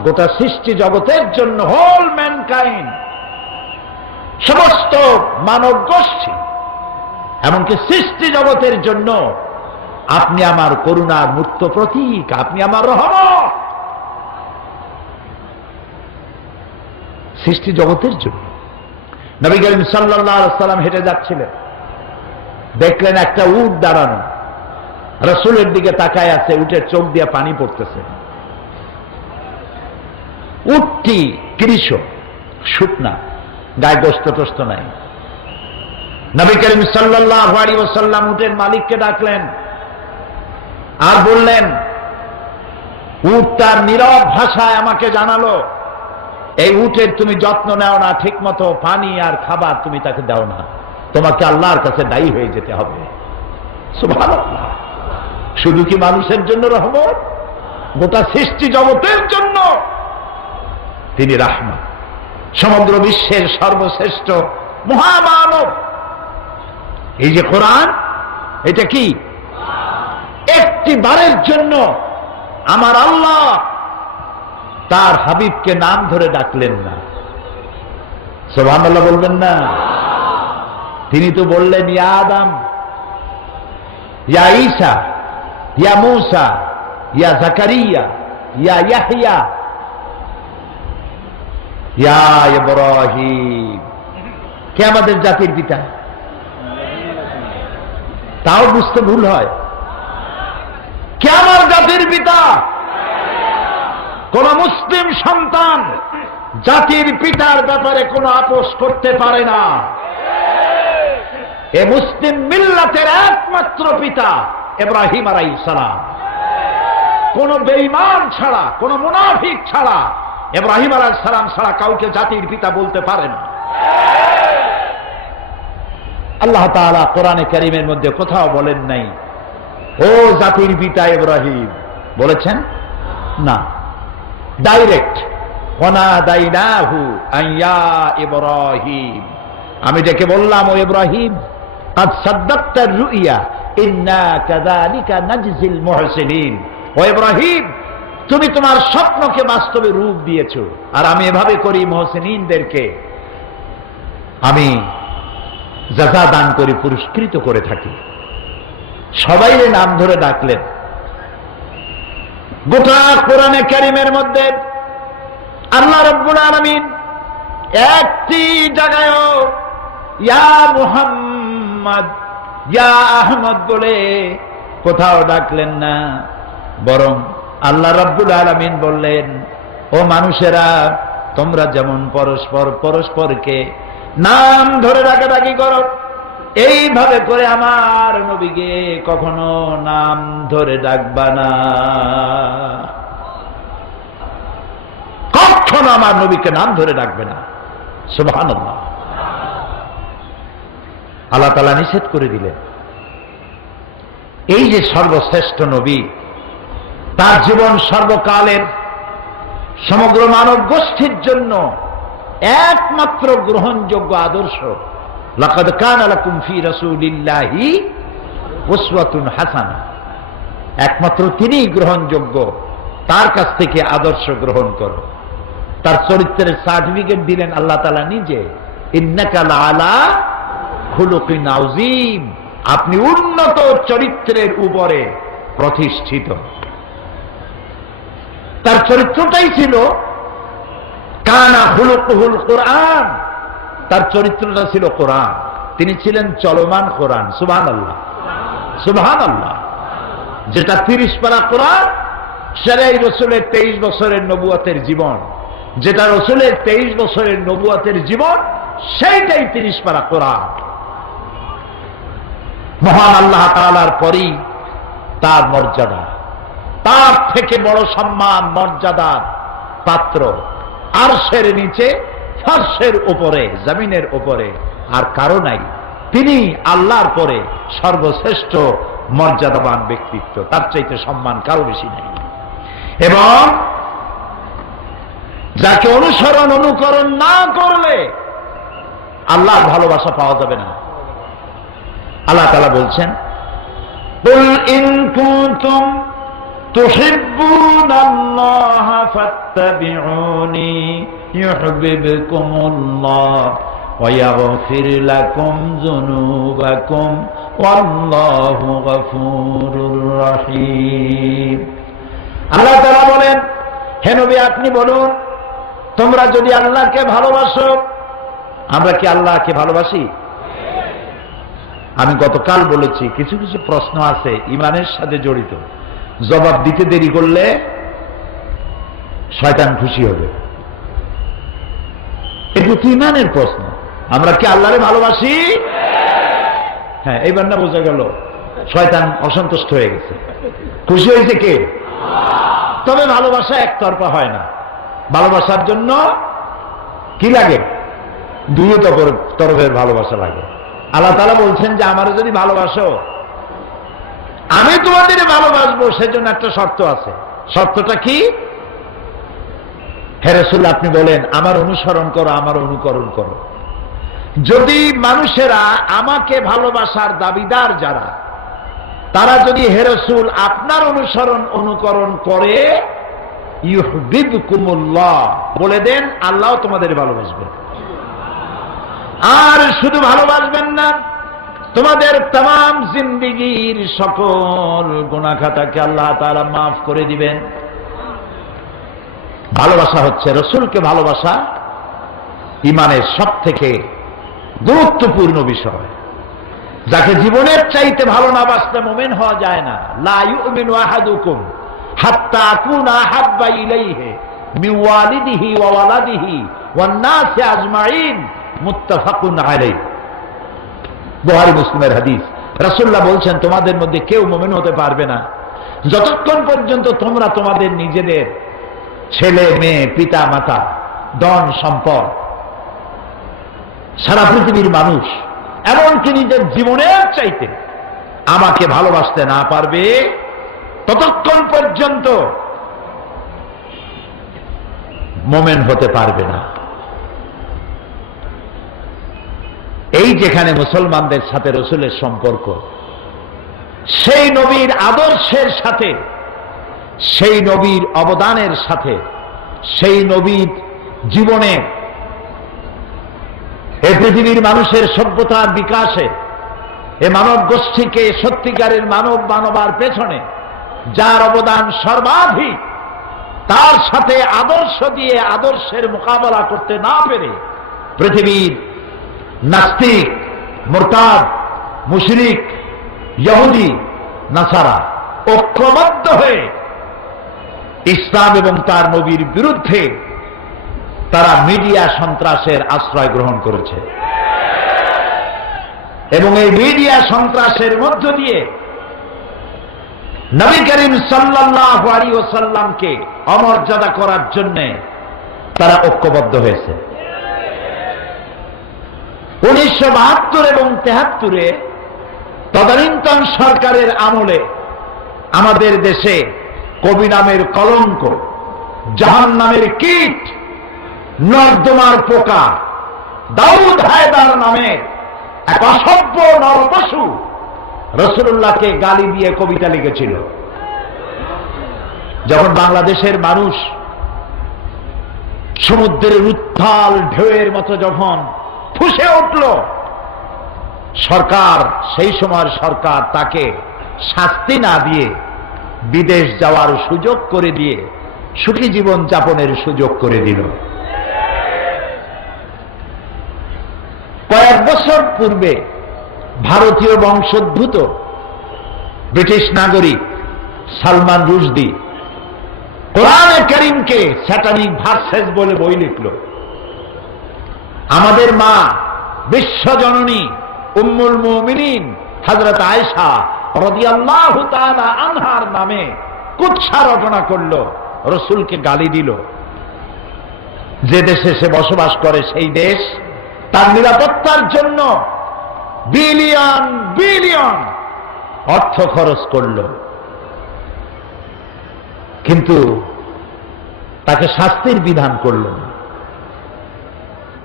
গোটা সৃষ্টি জগতের জন্য, হোল ম্যানকাইন্ড, সমস্ত মানব গোষ্ঠী, এমনকি সৃষ্টি জগতের জন্য আপনি আমার করুণার মূর্ত প্রতীক, আপনি আমার রহমত। সৃষ্টি জগতের জন্য। নবী করিম সাল্লাল্লাহু আলাইহি ওয়াসাল্লাম হেঁটে যাচ্ছিলেন, দেখলেন একটা উট দাঁড়ানো, রাসূলের দিকে তাকায় আছে, উটের চোখ দিয়ে পানি পড়তেছে। উটটি কৃষ, শুকনা, গায়ে গোস্ত টোস্ত নাই। নবী করিম সাল্লাল্লাহু আলাইহি ওয়াসাল্লাম উটের মালিককে ডাকলেন আর বললেন, উট তার নীরব ভাষায় আমাকে জানালো, এই উটের তুমি যত্ন নাও না, ঠিক মতো পানি আর খাবার তুমি তাকে দাও না, তোমাকে আল্লাহর কাছে দায়ী হয়ে যেতে হবে। সুবহানাল্লাহ। শুধু কি মানুষের জন্য রহমত? গোটা সৃষ্টি জগতের জন্য তিনি রাহমত। সমগ্র বিশ্বের সর্বশ্রেষ্ঠ মহামানব। এই যে কোরআন, এটা কি? একটি বারের জন্য আমার আল্লাহ তার হাবিবকে নাম ধরে ডাকলেন না। সুবহানাল্লাহ বলবেন না? তিনি তো বললেন, ইয়া আদম, ইয়া ঈসা, ইয়া মূসা, ইয়া জাকারিয়া, ইয়া ইয়াহইয়া, ইয়া ইব্রাহিম। কে আমাদের জাতির পিতা? তাও বুঝতে ভুল হয়। কে আমার জাতির পিতা? কোন মুসলিম সন্তান জাতির পিতার ব্যাপারে কোনো আপোষ করতে পারে না। এ মুসলিম মিল্লাতের একমাত্র পিতা ইব্রাহিম আলাইহিস সালাম। কোন বেঈমান ছাড়া, কোন মুনাফিক ছাড়া, ইব্রাহিম আলাইহিস সালাম ছাড়া কাউকে জাতির পিতা বলতে পারে না। আল্লাহ তাআলা কোরআনে কারীমের মধ্যে কোথাও বলেন নাই ও জাতির পিতা ইব্রাহিম, বলেছেন না। ডাইরেক্ট, ওয়ানাদাইনাহু আইয়া ইব্রাহিম, আমি ডেকে বললাম, ও ইব্রাহিম, কাদ সাদ্দাকতা রুইয়া ইন্না কাযালিকা নাজজিল মুহসিনিন। ও ইব্রাহিম, তুমি তোমার স্বপ্নকে বাস্তবে রূপ দিয়েছো, আর আমি এভাবে করি মুহসিনিনদেরকে আমি জাযা দান করে পুরস্কৃত করে থাকি। সবাইরে নাম ধরে ডাকলেন। গোটা কোরআনে কারীমের মধ্যে আল্লাহ রাব্বুল আলামিন একটি জায়গায়ও ইয়া মুহাম্মদ, ইয়া আহমদ বলে কোথাও ডাকলেন না, বরং আল্লাহ রাব্বুল আলামিন বললেন, ও মানুষেরা, তোমরা যেমন পরস্পর পরস্পরকে নাম ধরে ডাকাডাকি করো, এইভাবে করে আমার নবীকে কখনো নাম ধরে ডাকবা না। কখনো আমার নবীকে নাম ধরে ডাকবে না। সুবহানাল্লাহ। আল্লাহ তাআলা নিষেধ করে দিলেন। এই যে সর্বশ্রেষ্ঠ নবী, তার জীবন সর্বকালের সমগ্র মানব গোষ্ঠীর জন্য একমাত্র গ্রহণযোগ্য আদর্শ। লাকাদ কানা লাকুম ফি রাসূলিল্লাহি উসওয়াতুন হাসানাহ। একমাত্র তিনিই গ্রহণযোগ্য, তার কাছ থেকে আদর্শ গ্রহণ করো। তার চরিত্রের সার্টিফিকেট দিলেন আল্লাহ তাআলা নিজে, ইন্নাকা লাআলা খুলুকিন আযীম, আপনি উন্নত চরিত্রের উপরে প্রতিষ্ঠিত। তার চরিত্রটাই ছিল কানা খুলুকুহুল কোরআন, তার চরিত্রটা ছিল কোরআন, তিনি ছিলেন চলমান কোরআন। সুবহানাল্লাহ, সুবহানাল্লাহ। যেটা 30 পারা কোরআন, সেটাই রাসূলের 23 বছরের নবুয়তের জীবন, যেটা রাসূলের 23 বছরের নবুয়তের জীবন, সেইটাই 30 পারা কোরআন। মহান আল্লাহ তাআলার পরই তার মর্যাদা, তার থেকে বড় সম্মান মর্যাদার পাত্র আরশের নিচে, ফারশের উপরে, জমিনের উপরে আর কারো নাই। তিনি আল্লাহর পরে সর্বশ্রেষ্ঠ মর্যাদাবান ব্যক্তিত্ব, তার চাইতে সম্মান কারো বেশি নেই। এবং যাকে অনুসরণ অনুকরণ না করলে আল্লাহর ভালোবাসা পাওয়া যাবে না। আল্লাহ তাআলা বলছেন, কুল ইন কুনতুম তুহিব্বুনাল্লাহা ফাত্তাবিউনি ইউহিব্বুকুমুল্লাহ ওয়া ইয়াগফির লাকুম যুনুবাকুম ওয়াল্লাহু গফুরুর রহিম। আল্লাহ তাআলা বলেন, হে নবী আপনি বলুন, তোমরা যদি আল্লাহকে ভালোবাসো, আমরা কি আল্লাহকে ভালোবাসি? আমি গতকাল বলেছি কিছু কিছু প্রশ্ন আছে ইমানের সাথে জড়িত, জবাব দিতে দেরি করলে শয়তান খুশি হবে। এগুলো তো ইমানের প্রশ্ন। আমরা কি আল্লাহরে ভালোবাসি? হ্যাঁ, এইবার না বোঝা গেল শয়তান অসন্তুষ্ট হয়ে গেছে। খুশি হয়েছে কে? তবে ভালোবাসা একতরফা হয় না, ভালোবাসার জন্য কি লাগে? দুই তরফের ভালোবাসা লাগে। আল্লাহ তাআলা বলছেন যে আমারে যদি ভালোবাসো, আমি তোমাদের ভালোবাসবো, সেজন্য একটা শর্ত আছে। শর্তটা কি? হে রাসূল আপনি বলেন আমার অনুসরণ করো, আমার অনুকরণ করো। যদি মানুষেরা আমাকে ভালোবাসার দাবিদার যারা, তারা যদি হে রাসূল আপনার অনুসরণ অনুকরণ করে, ইউহিব্বুকুমুল্লাহ বলে দেন, আল্লাহ তোমাদের ভালোবাসবে। আর শুধু ভালোবাসবেন না, তোমাদের तमाम জিন্দেগীর সকল গুনাহ খাতাকে আল্লাহ তাআলা মাফ করে দিবেন। ভালোবাসা হচ্ছে, রাসূলকে ভালোবাসা ঈমানের সবথেকে গুরুত্বপূর্ণ বিষয়। যাকে জীবনের চাইতে ভালো না বাসলে মুমিন হওয়া যায় না। লা ইউমিনু আহাদুকুম হাত্তা আকুনা আহাব্বা ইলাইহি মিন ওয়ালিদিহি ওয়া ওয়ালাদিহি ওয়ান নাসি আজমাইন, মুত্তাফাকুন আলাইহি। বুখারী মুসলিমের হাদিস। রাসূলুল্লাহ বলছেন তোমাদের মধ্যে কেউ মুমিন হতে পারবে না যতক্ষণ পর্যন্ত তোমরা তোমাদের নিজেদের ছেলে মেয়ে, পিতা মাতা, ধন সম্পদ, সারা পৃথিবীর মানুষ, এমনকি নিজের জীবনের চাইতে আমাকে ভালোবাসতে না পারবে, ততক্ষণ পর্যন্ত মুমিন হতে পারবে না। এই যেখানে মুসলমানদের সাথে রাসূলের সম্পর্ক, সেই নবীর আদর্শের সাথে, সেই নবীর অবদানের সাথে, সেই নবীর জীবনে এই পৃথিবীর মানুষের সভ্যতার বিকাশে, এ মানব গোষ্ঠীকে সত্যিকারের মানবার পেছনে যার অবদান সর্বাধিক, তার সাথে আদর্শ দিয়ে আদর্শের মোকাবেলা করতে না পেরে পৃথিবীর নাস্তিক, মুরতাদ, মুশরিক, ইহুদি, নাসারা ঐক্যবদ্ধ হয়ে ইসলাম এবং তার নবীর বিরুদ্ধে তারা মিডিয়া সন্ত্রাসের আশ্রয় গ্রহণ করেছে এবং এই মিডিয়া সন্ত্রাসের মধ্য দিয়ে নবী করিম সাল্লাল্লাহু আলাইহি ওয়াসাল্লামকে অমর্যাদা করার জন্য তারা ঐক্যবদ্ধ হয়েছে। 1972 এবং 73-এ তদানীন্তন সরকারের আমলে আমাদের দেশে কবি নামের কলঙ্ক, জাহান নামের কীট, নর্দমার পোকা, দাউদ হায়দার নামে এক অসভ্য নরপশু রাসূলুল্লাহকে গালি দিয়ে কবিতা লিখেছিল। যখন বাংলাদেশের মানুষ সমুদ্রের উত্তাল ঢেউয়ের মতো যখন ফুঁসে উঠল, সরকার, সেই সময়ের সরকার তাকে শাস্তি না দিয়ে বিদেশ যাওয়ার সুযোগ করে দিয়ে সুখী জীবন যাপনের সুযোগ করে দিল। কয়েক বছর পূর্বে ভারতীয় বংশোদ্ভূত ব্রিটিশ নাগরিক সালমান রুশদি কোরআনে কারীমকে স্যাটানিক ভার্সেস বলে বই লিখল। আমাদের মা বিশ্বজননী উম্মুল মুমিনিন হযরত আয়েশা রাদিয়াল্লাহু তাআলা আনহার নামে কুৎসা রটনা করল, রাসূলকে গালি দিল। যে দেশে সে বসবাস করে সেই দেশ তার নিরাপত্তার জন্য বিলিয়ন বিলিয়ন অর্থ খরচ করল, কিন্তু তাকে শাস্তির বিধান করল না।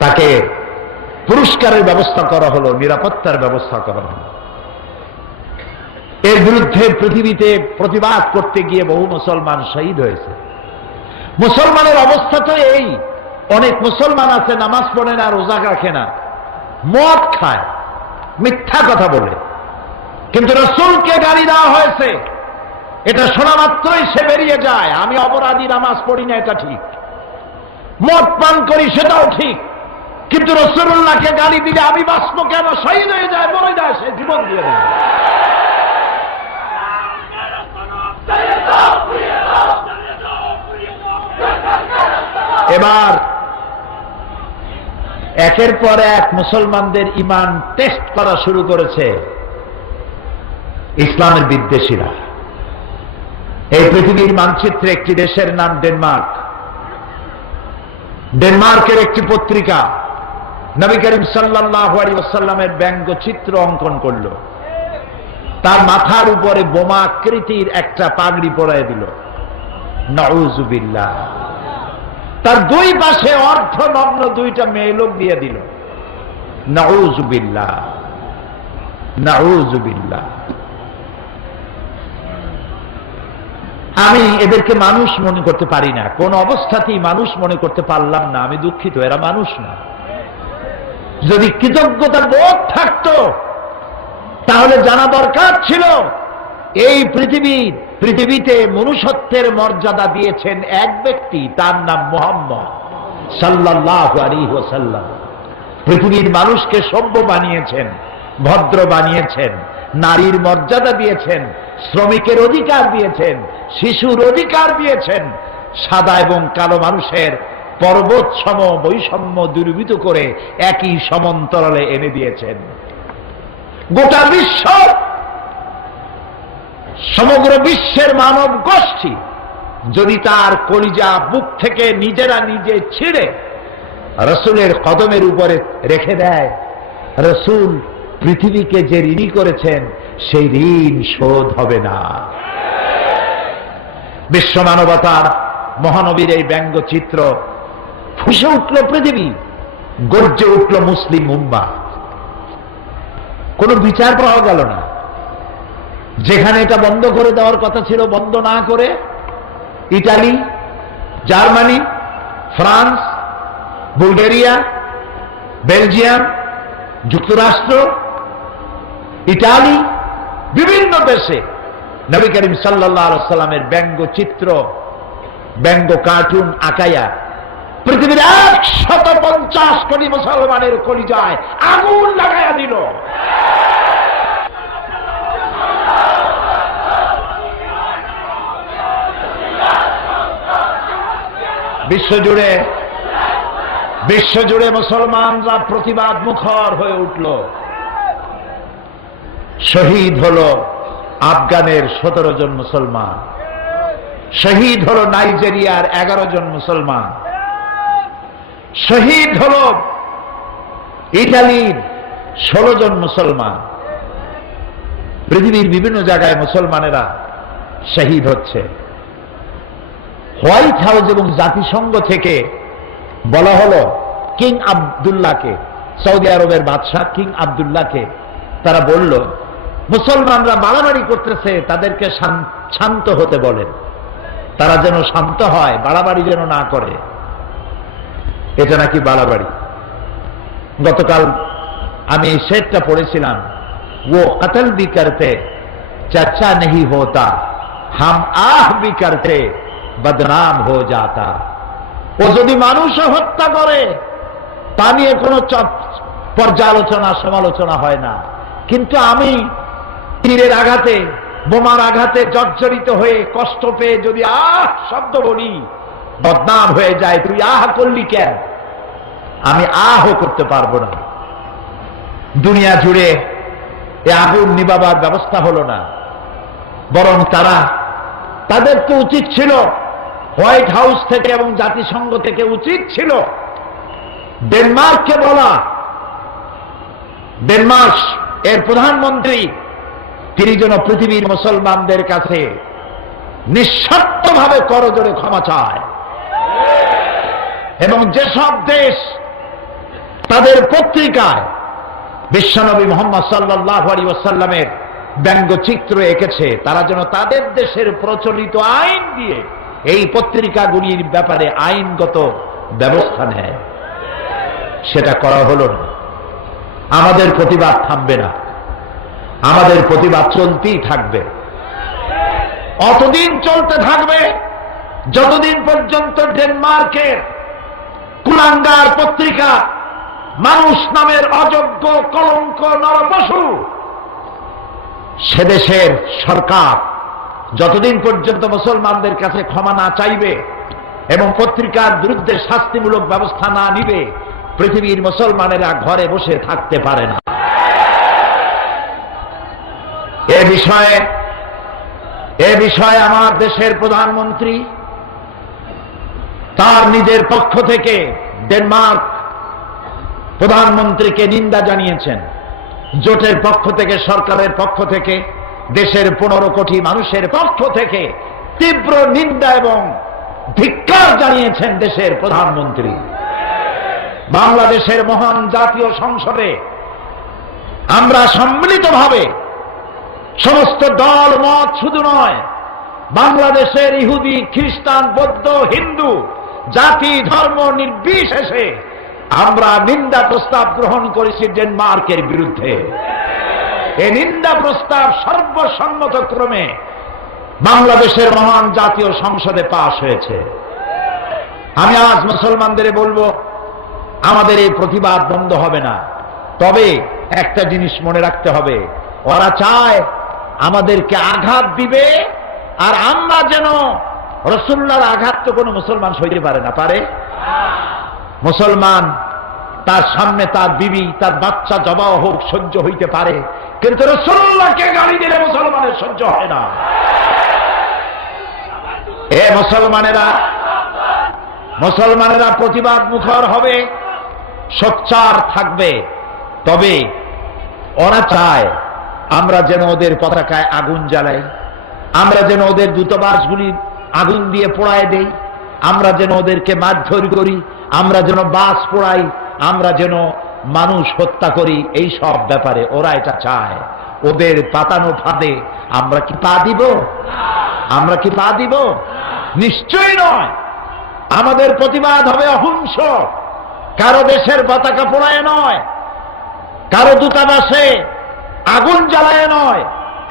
তাকে পুরস্কারের ব্যবস্থা করা হলো, নিরাপত্তার ব্যবস্থা করা হলো। এর বিরুদ্ধে পৃথিবীতে প্রতিবাদ করতে গিয়ে বহু মুসলমান শহীদ হয়েছে। মুসলমানের অবস্থা তো এই, অনেক মুসলমান আছে নামাজ পড়ে না, রোজা রাখে না, মদ খায়, মিথ্যা কথা বলে, কিন্তু রাসূলকে গালি দেওয়া হয়েছে, এটা শোনা মাত্রই সে বেরিয়ে যায়। আমি অপরাধী, নামাজ পড়ি না, এটা ঠিক, মদ পান করি সেটাও ঠিক, কিন্তু রাসূলুল্লাহকে গালি দিলে আমি বাঁচবো কেন? শহীদ হয়ে যায়, মরে যায়, সে জীবন দিয়ে দেয়। এবার একের পর এক মুসলমানদের ঈমান টেস্ট করা শুরু করেছে ইসলামের বিদ্বেষীরা। এই পৃথিবীর মানচিত্রে একটি দেশের নাম ডেনমার্ক। ডেনমার্কের একটি পত্রিকা নবী করিম সাল্লাল্লাহু আলাইহি ওয়াসাল্লামের ব্যঙ্গচিত্র অঙ্কন করল। তার মাথার উপরে বোমা আকৃতির একটা পাগড়ি পরায় দিল, নাউযুবিল্লাহ। তার দুই পাশে অর্ধনগ্ন দুইটা মেয়ে লোক দিয়ে দিল, নাউযুবিল্লাহ, নাউযুবিল্লাহ। আমি এদেরকে মানুষ মনে করতে পারি না, কোন অবস্থাতেই মানুষ মনে করতে পারলাম না। আমি দুঃখিত, এরা মানুষ না। যদি কৃতজ্ঞতা বোধ থাকতো তাহলে জানা দরকার ছিল এই পৃথিবীতে মনুষ্যত্বের মর্যাদা দিয়েছেন এক ব্যক্তি, তার নাম মুহাম্মদ সাল্লাল্লাহু আলাইহি ওয়াসাল্লাম। পৃথিবীর মানুষকে সভ্য বানিয়েছেন, ভদ্র বানিয়েছেন, নারীর মর্যাদা দিয়েছেন, শ্রমিকের অধিকার দিয়েছেন, শিশুর অধিকার দিয়েছেন, সাদা এবং কালো মানুষের পর্বত সম বৈষম্য দূরীভূত করে একই সমান্তরালে এনে দিয়েছেন। গোটা বিশ্ব, সমগ্র বিশ্বের মানব গোষ্ঠী যদি তার কলিজা বুক থেকে নিজেরা নিজে ছিঁড়ে রাসূলের কদমের উপরে রেখে দেয়, রাসূল পৃথিবীকে যে ঋণী করেছেন সেই ঋণ শোধ হবে না। বিশ্ব মানবতার মহানবীর এই ব্যঙ্গচিত্র ফুঁসে উঠল পৃথিবী, গর্জে উঠল মুসলিম উম্মাহ। কোনো বিচার পাওয়া গেল না। যেখানে এটা বন্ধ করে দেওয়ার কথা ছিল বন্ধ না করে Italy, Germany, France, Bulgaria, Belgium, যুক্তরাষ্ট্র, ইটালি, বিভিন্ন দেশে নবী করিম সাল্লাল্লাহু আলাইহি ওয়াসাল্লামের ব্যঙ্গচিত্র, ব্যঙ্গ কার্টুন আঁকাইয়া পৃথিবীর 150 কোটি মুসলমানের কলিজায় আগুন লাগাইয়া দিল। বিশ্বজুড়ে মুসলমানরা প্রতিবাদ মুখর হয়ে উঠল। শহীদ হল আফগানের 17 জন মুসলমান, শহীদ হল নাইজেরিয়ার 11 জন মুসলমান, শহীদ হল ইটালির 16 জন মুসলমান। পৃথিবীর বিভিন্ন জায়গায় মুসলমানেরা শহীদ হচ্ছে। হোয়াইট হাউস এবং জাতিসংঘ থেকে বলা হলো কিং আব্দুল্লাহকে, সৌদি আরবের বাদশাহ কিং আব্দুল্লাহকে, তারা বলল মুসলমানরা মারামারি করতেছে, তাদেরকে শান্ত হতে বলেন। তারা যেন শান্ত হয়, বাড়াবাড়ি যেন না করে। এটা নাকি বাড়াবাড়ি। গতকাল আমি এই শেরটা পড়েছিলাম, वो कत्ल भी करते चर्चा नहीं होता, हम आह भी करते बदनाम हो जाता। ও যদি মানুষও হত্যা করে তা নিয়ে কোনো পর্যালোচনা সমালোচনা হয় না, কিন্তু আমি তীরের আঘাতে বোমার আঘাতে জর্জরিত হয়ে কষ্ট পেয়ে যদি আহ শব্দ বলি বদনাম হয়ে যায়। তুই আহ করলি কেন? আমি আহও করতে পারবো না। দুনিয়া জুড়ে এ আগুন নিবাবার ব্যবস্থা হলো না, বরং তাদের তো উচিত ছিল হোয়াইট হাউস থেকে এবং জাতিসংঘ থেকে উচিত ছিল ডেনমার্ককে বলা। ডেনমার্ক এর প্রধানমন্ত্রী তিনি যেন পৃথিবীর মুসলমানদের কাছে নিঃশর্তভাবে করজোড়ে ক্ষমা চায়, এবং যেসব দেশ তাদের পত্রিকায় বিশ্বনবী মুহাম্মদ সাল্লাল্লাহু আলাইহি ওয়াসাল্লামের ব্যঙ্গচিত্র এঁকেছে তারা যেন তাদের দেশের প্রচলিত আইন দিয়ে এই পত্রিকাগুলির ব্যাপারে আইনগত ব্যবস্থা নেয়। সেটা করা হলো না। আমাদের প্রতিবাদ থামবে না, আমাদের প্রতিবাদ চলতেই থাকবে। অতদিন চলতে থাকবে যতদিন পর্যন্ত ডেনমার্কের কুলাঙ্গার পত্রিকা মানুষ নামের অযোগ্য কলঙ্ক নরপশু সে দেশের সরকার যতদিন পর্যন্ত মুসলমানদের কাছে ক্ষমা না চাইবে এবং পত্রিকার বিরুদ্ধে শাস্তিমূলক ব্যবস্থা না নিবে, পৃথিবীর মুসলমানেরা ঘরে বসে থাকতে পারে না। এ বিষয়ে আমার দেশের প্রধানমন্ত্রী তার নিজের পক্ষ থেকে ডেনমার্ক প্রধানমন্ত্রীকে নিন্দা জানিয়েছেন। জোটের পক্ষ থেকে, সরকারের পক্ষ থেকে, দেশের 15 কোটি মানুষের পক্ষ থেকে তীব্র নিন্দা এবং ধিক্কার জানিয়েছেন দেশের প্রধানমন্ত্রী। বাংলাদেশের মহান জাতীয় সংসদে আমরা সম্মিলিতভাবে সমস্ত দল মত শুধু নয়, বাংলাদেশের ইহুদি, খ্রিস্টান, বৌদ্ধ, হিন্দু, জাতি ধর্ম নির্বিশেষে আমরা নিন্দা প্রস্তাব গ্রহণ করেছি ডেনমার্কের বিরুদ্ধে। এই নিন্দা প্রস্তাব সর্বসম্মতক্রমে বাংলাদেশের মহান জাতীয় সংসদে পাশ হয়েছে। আমি আজ মুসলমানদের বলবো, আমাদের এই প্রতিবাদ বন্ধ হবে না। তবে একটা জিনিস মনে রাখতে হবে, ওরা চায় আমাদেরকে আঘাত দিবে, আর আমরা যেন রাসূলুল্লাহর আঘাত তো কোনো মুসলমান সইতে পারে না। পারে? মুসলমান তার সামনে তার বিবি, তার বাচ্চা জবাহ হোক সহ্য হইতে পারে, কিন্তু রাসূলুল্লাহকে গালি দিলে মুসলমানের সহ্য হয় না। এ মুসলমানেরা প্রতিবাদ মুখর হবে, সোচ্চার থাকবে। তবে ওরা চায় আমরা যেন ওদের পতাকায় আগুন জ্বালাই, আমরা যেন ওদের দূতাবাসগুলি আগুন দিয়ে পোড়ায় দেই, আমরা যেন ওদেরকে মারধর করি, আমরা যেন বাস পোড়াই, আমরা যেন মানুষ হত্যা করি। এই সব ব্যাপারে ওরা এটা চায়। ওদের পাতানো ফাঁদে আমরা কি পা দিব? আমরা কি পা দিব? নিশ্চয়ই নয়। আমাদের প্রতিবাদ হবে অহিংস, কারো দেশের পতাকা পোড়ায় নয়, কারো দূতাবাসে আগুন জ্বালায় নয়,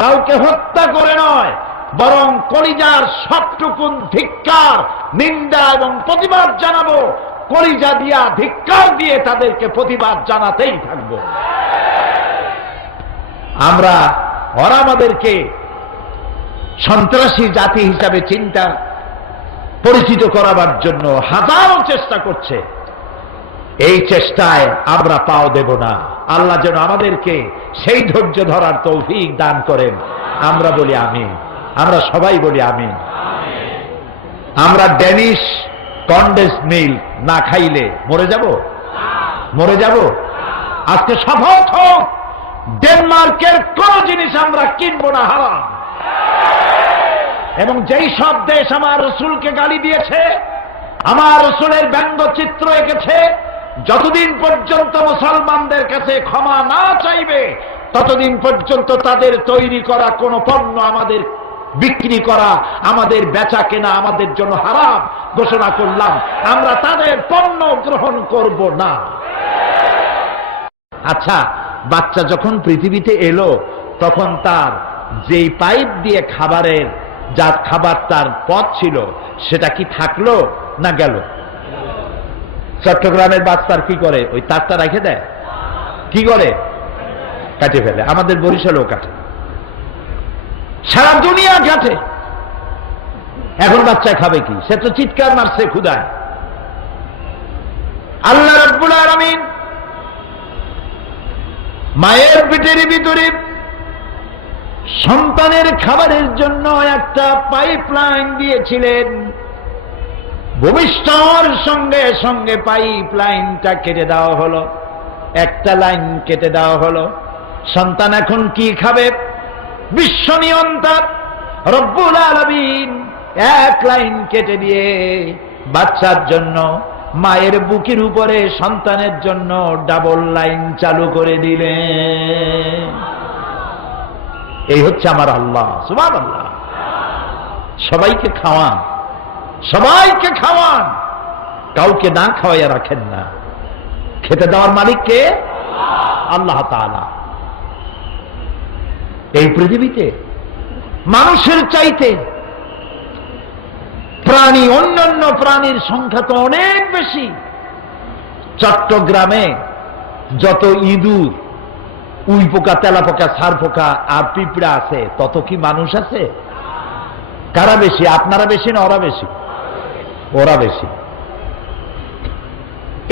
কাউকে হত্যা করে নয়, বরং কলিজার সবটুকুন ধিক্কার, নিন্দা এবং প্রতিবাদ জানাবো। কলিজা দিয়া ধিক্কার দিয়ে তাদেরকে প্রতিবাদ জানাতেই থাকবো। ওরা আমাদেরকে সন্ত্রাসী জাতি হিসাবে চিন্তা পরিচিত করাবার জন্য হাজারো চেষ্টা করছে। এই চেষ্টায় আমরা পাও দেব না। আল্লাহ যেন আমাদেরকে সেই ধৈর্য ধরার তৌফিক দান করেন। আমরা বলি আমিন, আমরা সবাই বলি আমিন। আমরা ড্যানিশ কন্ডেন্স মিল্ক না খাইলে মরে যাব। আজকে শপথ হোক, ডেনমার্কের কোন জিনিস আমরা কিনবো না, হারাম। এবং যেই সব দেশ আমার রাসূলকে গালি দিয়েছে, আমার রাসূলের ব্যঙ্গচিত্র এঁকেছে, যতদিন পর্যন্ত মুসলমানদের কাছে ক্ষমা না চাইবে ততদিন পর্যন্ত তাদের তৈরি করা কোন পণ্য আমাদের বিক্রি করা, আমাদের বেচা কেনা আমাদের জন্য হারাম ঘোষণা করলাম, আমরা তাদের পণ্য গ্রহণ করব না। আচ্ছা, বাচ্চা যখন পৃথিবীতে এলো তখন তার যেই পাইপ দিয়ে খাবারের যার খাবার তার পথ ছিল সেটা কি থাকলো না গেল? চট্টগ্রামের বাচ্চার কি করে? ওই তারটা রেখে দেয়, কি করে? কাটে ফেলে। আমাদের বরিশালেও কাটে, সারা দুনিয়া কাটে। এখন বাচ্চা খাবে কি? সে তো চিৎকার মারছে ক্ষুধায়। আল্লাহ রাব্বুল আলামিন মায়ের পেটের ভিতরে সন্তানের খাবারের জন্য একটা পাইপলাইন দিয়েছিলেন। ভূমিষ্ঠর সঙ্গে সঙ্গে পাইপলাইনটা কেটে দেওয়া হলো, একটা লাইন কেটে দেওয়া হলো। সন্তান এখন কি খাবে? বিশ্ব নিয়ন্তা রব্বুল আলামিন এক লাইন কেটে দিয়ে বাচ্চার জন্য মায়ের বুকের উপরে সন্তানের জন্য ডাবল লাইন চালু করে দিলেন। এই হচ্ছে আমার আল্লাহ, সুবহানাল্লাহ। সবাইকে খাওয়ান, সবাইকে খাওয়ান, কাউকে না খাওয়াইয়া রাখেন না। খেতে দেওয়ার মালিক কে? আল্লাহ তাআলা। এই পৃথিবীতে মানুষের চাইতে প্রাণী, অন্যান্য প্রাণীর সংখ্যা তো অনেক বেশি। চট্টগ্রামে যত ইঁদুর, উই পোকা, তেলা পোকা, সার পোকা আর পিঁপড়া আছে, তত কি মানুষ আছে? কারা বেশি? আপনারা বেশি না ওরা বেশি? ওরা বেশি।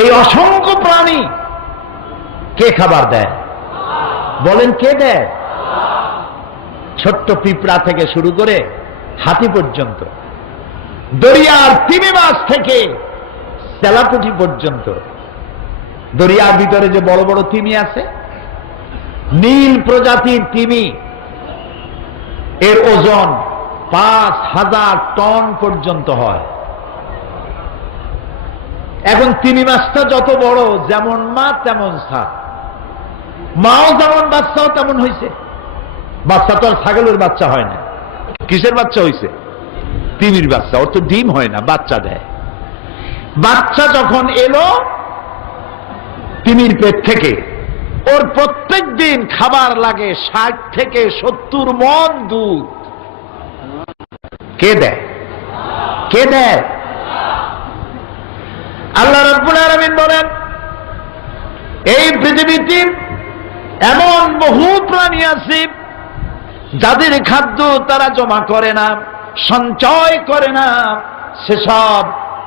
এই অসংখ্য প্রাণী কে খাবার দেয়? বলেন কে দেয়? ছোট্ট পিঁপড়া থেকে শুরু করে হাতি পর্যন্ত, দরিয়ার তিমি মাছ থেকে তেলাপুঁটি পর্যন্ত। দরিয়ার ভিতরে যে বড় বড় তিমি আছে, নীল প্রজাতির তিমি, এর ওজন 5000 টন পর্যন্ত হয়। এখন তিমি মাছটা যত বড়, যেমন মা তেমন ছাড়, মাও যেমন বাচ্চাও তেমন হয়েছে। বাচ্চা তো আর ছাগলের বাচ্চা হয় না। কিসের বাচ্চা হয়েছে? তিমির বাচ্চা। ওর তো ডিম হয় না, বাচ্চা দেয়। বাচ্চা যখন এলো তিমির পেট থেকে, ওর প্রত্যেক দিন খাবার লাগে 60 থেকে 70 মণ দুধ। কে দেয়? কে দেয়? আল্লাহ রাব্বুল আলামিন বলেন, এই পৃথিবীতে এমন বহু প্রাণী আছে যাদের খাদ্য তারা জমা করে না, সঞ্চয় করে না। সেসব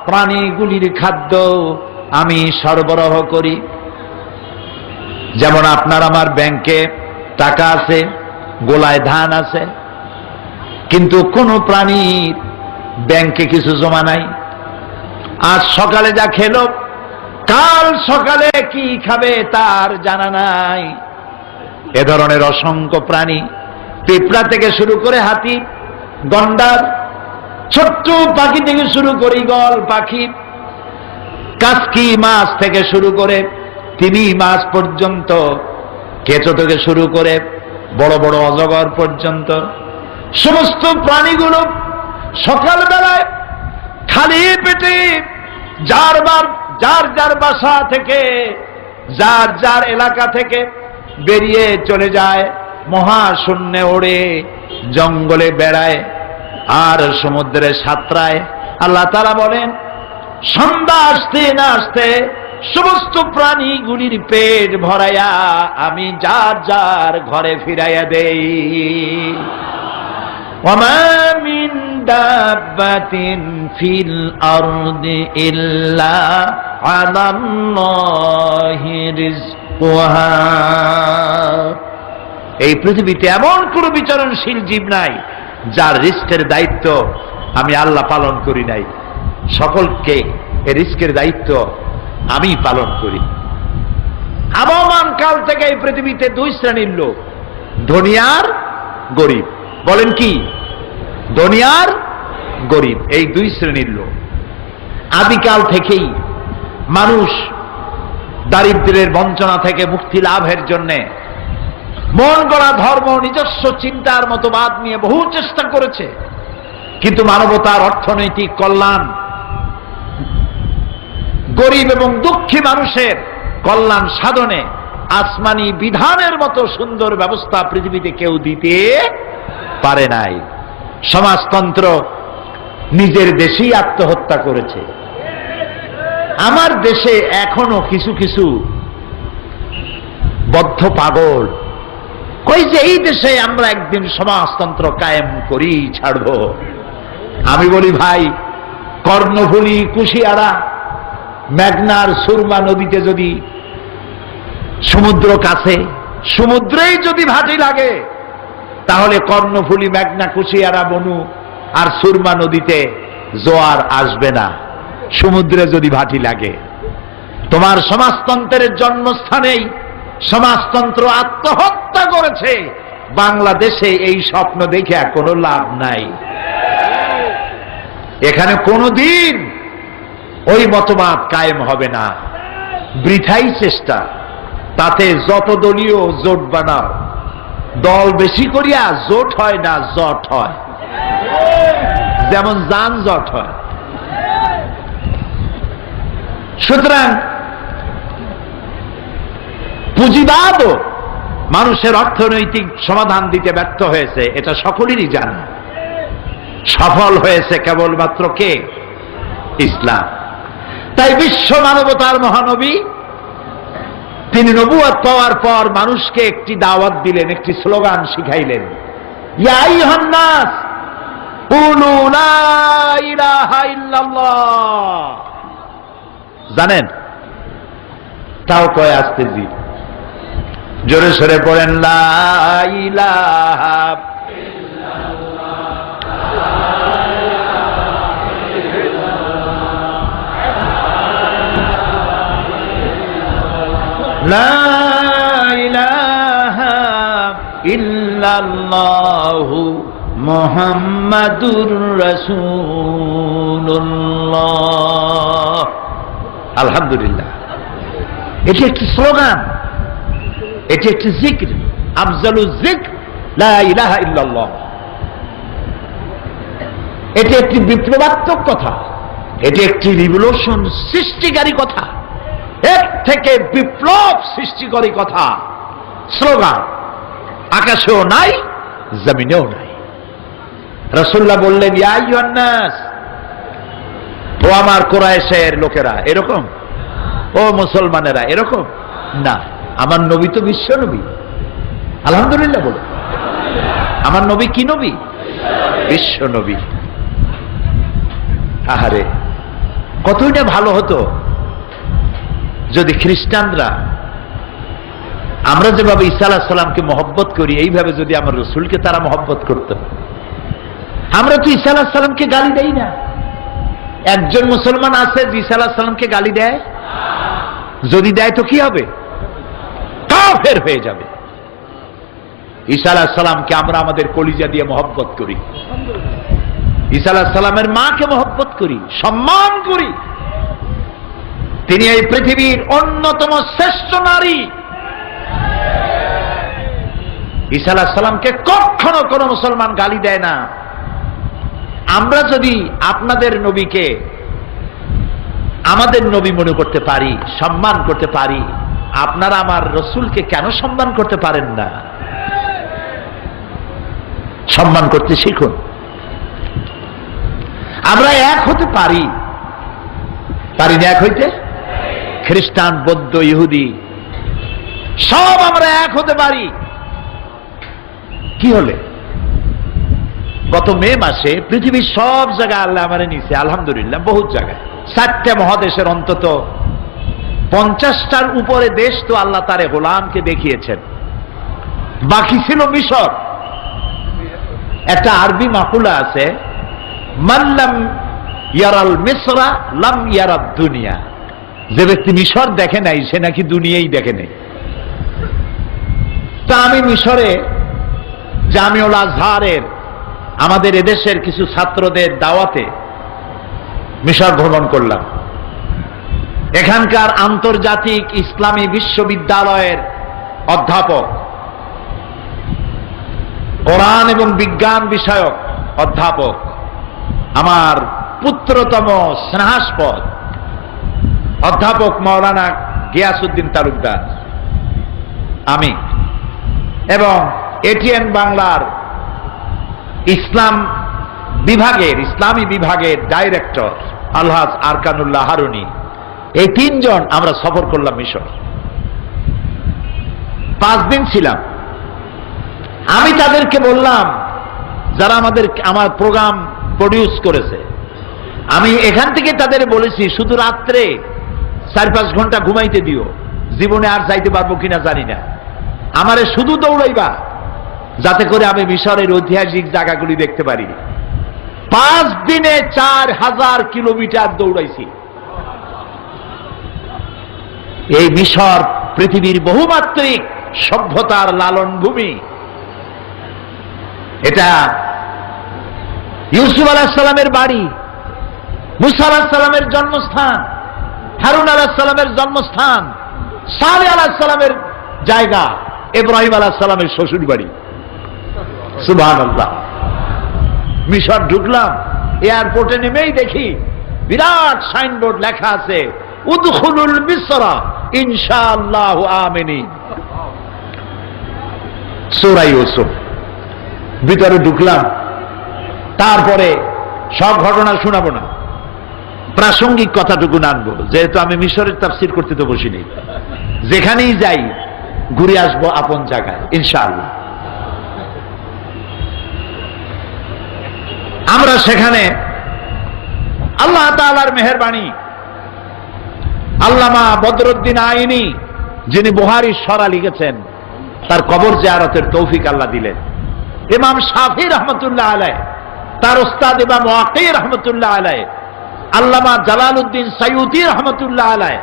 প্রাণীগুলির খাদ্য আমি সরবরাহ করি। যেমন আপনার আমার ব্যাংকে টাকা আছে, গোলায় ধান আছে, কিন্তু কোন প্রাণীর ব্যাংকে কিছু জমা নাই। আজ সকালে যা খেলো, কাল সকালে কি খাবে তার জানা নাই। এ ধরনের অসংখ্য প্রাণী, পিঁপড়া থেকে শুরু করে হাতি, গন্ডার, ছোট্ট পাখি থেকে শুরু করে ঈগল পাখি, কাসকি মাছ থেকে শুরু করে তিমি মাছ পর্যন্ত, কেঁচো থেকে শুরু করে বড় বড় অজগর পর্যন্ত, সমস্ত প্রাণীগুলো সকালবেলায় খালি পেটে যার যার বাসা থেকে, যার যার এলাকা থেকে বেরিয়ে চলে যায়, মহাশূন্যে ওড়ে, জঙ্গলে বেড়ায় আর সমুদ্রে সাঁতরায়। আল্লাহ তাআলা বলেন, সন্ধ্যা আসতে না আসতে সমস্ত প্রাণীগুলির পেট ভরাইয়া আমি যার যার ঘরে ফিরাইয়া দেই। ওয়ামা মিন দাব্বাতিন ফিল আরদি ইল্লা আলাল্লাহি রিজকুহা। এই পৃথিবীতে এমন কোন বিচরণশীল জীব নাই যার রিস্কের দায়িত্ব আমি আল্লাহ পালন করি নাই। সকলকে এই রিস্কের দায়িত্ব আমি পালন করি। আবহমান কাল থেকে এই পৃথিবীতে দুই শ্রেণীর লোক, ধনী আর গরিব। বলেন কি? ধনী আর গরিব, এই দুই শ্রেণীর লোক। আদিকাল থেকেই মানুষ দারিদ্র্যের বঞ্চনা থেকে মুক্তি লাভের জন্য মন গড়া ধর্ম, নিজস্ব চিন্তার মতবাদ নিয়ে বহু চেষ্টা করেছে, কিন্তু মানবতার অর্থনৈতিক কল্যাণ, গরিব এবং দুঃখী মানুষের কল্যাণ সাধনে আসমানি বিধানের মতো সুন্দর ব্যবস্থা পৃথিবীতে কেউ দিতে পারে নাই। সমাজতন্ত্র নিজের দেশেই আত্মহত্যা করেছে। আমার দেশে এখনো কিছু কিছু বদ্ধ পাগল কই যে এই দেশে আমরা একদিন সমাজতন্ত্র কায়েম করি, ছাড়ব। আমি বলি ভাই, কর্ণফুলী, কুশিয়ারা, মেঘনার সুরমা নদীতে যদি সমুদ্র কাছে, সমুদ্রেই যদি ভাটি লাগে, তাহলে কর্ণফুলী, মেঘনা, কুশিয়ারা, বনু আর সুরমা নদীতে জোয়ার আসবে না, সমুদ্রে যদি ভাটি লাগে। তোমার সমাজতন্ত্রের জন্মস্থানেই সমাজতন্ত্র আত্মহত্যা করেছে। বাংলাদেশে এই স্বপ্ন দেখে কোনো লাভ নাই। এখানে কোনোদিন ওই মতবাদ কায়েম হবে না, বৃথাই চেষ্টা। তাতে যত দলীয় জোট বানাও, দল বেশি করিয়া জোট হয় না, জট হয়, যেমন যানজট হয়। সুতরাং পুঁজিবাদও মানুষের অর্থনৈতিক সমাধান দিতে ব্যর্থ হয়েছে, এটা সকলেরই জানা। সফল হয়েছে কেবলমাত্র কে? ইসলাম। তাই বিশ্ব মানবতার মহানবী তিনি নবুয়ত পাওয়ার পর মানুষকে একটি দাওয়াত দিলেন, একটি স্লোগান শিখাইলেন, ইয়া আইয়ুহান নাস কুলু লা ইলাহা ইল্লাল্লাহ। জানেন? তাও কয় আসতে জি, জোরে সরে পড়েন, লা ইলাহা লা ইলাহা ইল্লাল্লাহু মুহাম্মাদুর রাসূলুল্লাহ। আলহামদুলিল্লাহ, এটি একটি স্লোগান, এটি একটি জিক্র, আফজালুজ জিক্র লা ইলাহা ইল্লাল্লাহ। এটি একটি বিপ্লবাত্মক কথা, এটি একটি রিভলিউশন সৃষ্টিকারী কথা, এর থেকে বিপ্লব সৃষ্টিকারী কথা, স্লোগান আকাশেও নাই, জমিনেও নাই। রাসূলুল্লাহ বললেন, ইয়া আইয়ুহান নাস, ও আমার কুরাইশের লোকেরা, এরকম, ও মুসলমানেরা এরকম না। আমার নবী তো বিশ্ব নবী। আলহামদুলিল্লাহ বলো, আমার নবী কি নবী? বিশ্ব নবী। আহারে, কতটা ভালো হতো যদি খ্রিস্টানরা, আমরা যেভাবে ঈসা আলাইহিস সালামকে মহব্বত করি, এইভাবে যদি আমার রসুলকে তারা মহব্বত করত। আমরা তো ঈসা আলাইহিস সালামকে গালি দেই না। একজন মুসলমান আছে যে ঈসা আলাইহিস সালামকে গালি দেয়? যদি দেয় তো কি হবে? কাফের হয়ে যাবে। ঈসা আলাইহিস সালামকে আমরা আমাদের কলিজা দিয়ে মহব্বত করি, ঈসা আলাইহিস সালামের মাকে মহব্বত করি, সম্মান করি। তিনি এই পৃথিবীর অন্যতম শ্রেষ্ঠ নারী। ঈসা আলাইহিস সালামকে কখনো কোনো মুসলমান গালি দেয় না। আমরা যদি আপনাদের নবীকে আমাদের নবী মনে করতে পারি, সম্মান করতে পারি, আপনারা আমার রসুলকে কেন সম্মান করতে পারেন না? সম্মান করতে শিখুন। আমরা এক হতে পারি, পারি না এক হইতে? খ্রিস্টান, বৌদ্ধ, ইহুদি সব আমরা এক হতে পারি। কি হলে? গত মে মাসে পৃথিবীর সব জায়গায় আল্লাহ আমারে নিছে, আলহামদুলিল্লাহ, বহুত জায়গায়, 4টে মহাদেশের অন্তত 50টার উপরে দেশ তো আল্লাহ তারে গোলামকে দেখিয়েছেন। বাকি ছিল মিশর। একটা আরবি মাকুলা আছে, মাল্লাম ইয়ারাল মিসরা লাম ইয়ারাদ দুনিয়া। যে ব্যক্তি মিশর দেখে নাই সে নাকি দুনিয়াই দেখে নাই। তা আমি মিশরে জামিউল আজহারের আমাদের এদেশের কিছু ছাত্রদের দাওয়াতে মিশর ভ্রমণ করলাম। এখানকার আন্তর্জাতিক ইসলামী বিশ্ববিদ্যালয়ের অধ্যাপক কোরআন এবং বিজ্ঞান বিষয়ক অধ্যাপক, আমার পুত্রতম স্নেহাস্পদ অধ্যাপক মাওলানা গিয়াসউদ্দিন তালুকদার, আমি এবং এটিএন বাংলার ইসলামী বিভাগের ডাইরেক্টর আলহাজ আরকানুল্লাহ হারুনি, এই তিনজন আমরা সফর করলাম মিশর। 5 দিন ছিলাম। আমি তাদেরকে বললাম, যারা আমার প্রোগ্রাম প্রডিউস করেছে, আমি এখান থেকে তাদের বলেছি শুধু রাত্রে 4-5 ঘন্টা ঘুমাইতে দিও, জীবনে আর যাইতে পারবো কিনা জানি না, আমারে শুধু দৌড়াইবা যাতে করে আমি মিশরের ঐতিহাসিক জায়গাগুলি দেখতে পারি। 5 দিনে 4000 কিলোমিটার দৌড়াইছি। এই মিশর পৃথিবীর বহুমাত্রিক সভ্যতার লালন ভূমি। এটা ইউসুফ আলাইহিস সালামের বাড়ি, মুসা আলাইহিস সালামের জন্মস্থান, হারুন আলাইহিস সালামের জন্মস্থান, সালেহ আলাইহিস সালামের জায়গা, ইব্রাহিম আলাইহিস সালামের শ্বশুর বাড়ি। সুবহানাল্লাহ। মিশর ঢুকলাম, এয়ারপোর্টে নেমেই দেখি বিরাট সাইনবোর্ড লেখা আছে, উদখুলুল মিসরা ইনশাআল্লাহু আমিনিন। সূরা ইউসুফ। ভিতরে ঢুকলাম, তারপরে সব ঘটনা শোনাবো না, প্রাসঙ্গিক কথাটুকু আনবো, যেহেতু আমি মিশরের তাফসীর করতে তো বসিনি। যেখানেই যাই ঘুরে আসবো আপন জায়গায় ইনশাআল্লাহ। আমরা সেখানে আল্লাহ তাআলার মেহেরবানি, আল্লামা বদরুদ্দিন আইনি, যিনি বুখারীর সরা লিখেছেন, তার কবর জিয়ারতের তৌফিক আল্লাহ দিলেন। ইমাম শাফি রহমতুল্লাহ আলাইহ, তার উস্তাদ ইমাম ওয়াকি রহমতুল্লাহ আলাইহ, আল্লামা জালালউদ্দিন সাইয়ুতি রহমতুল্লাহ আলাইহ,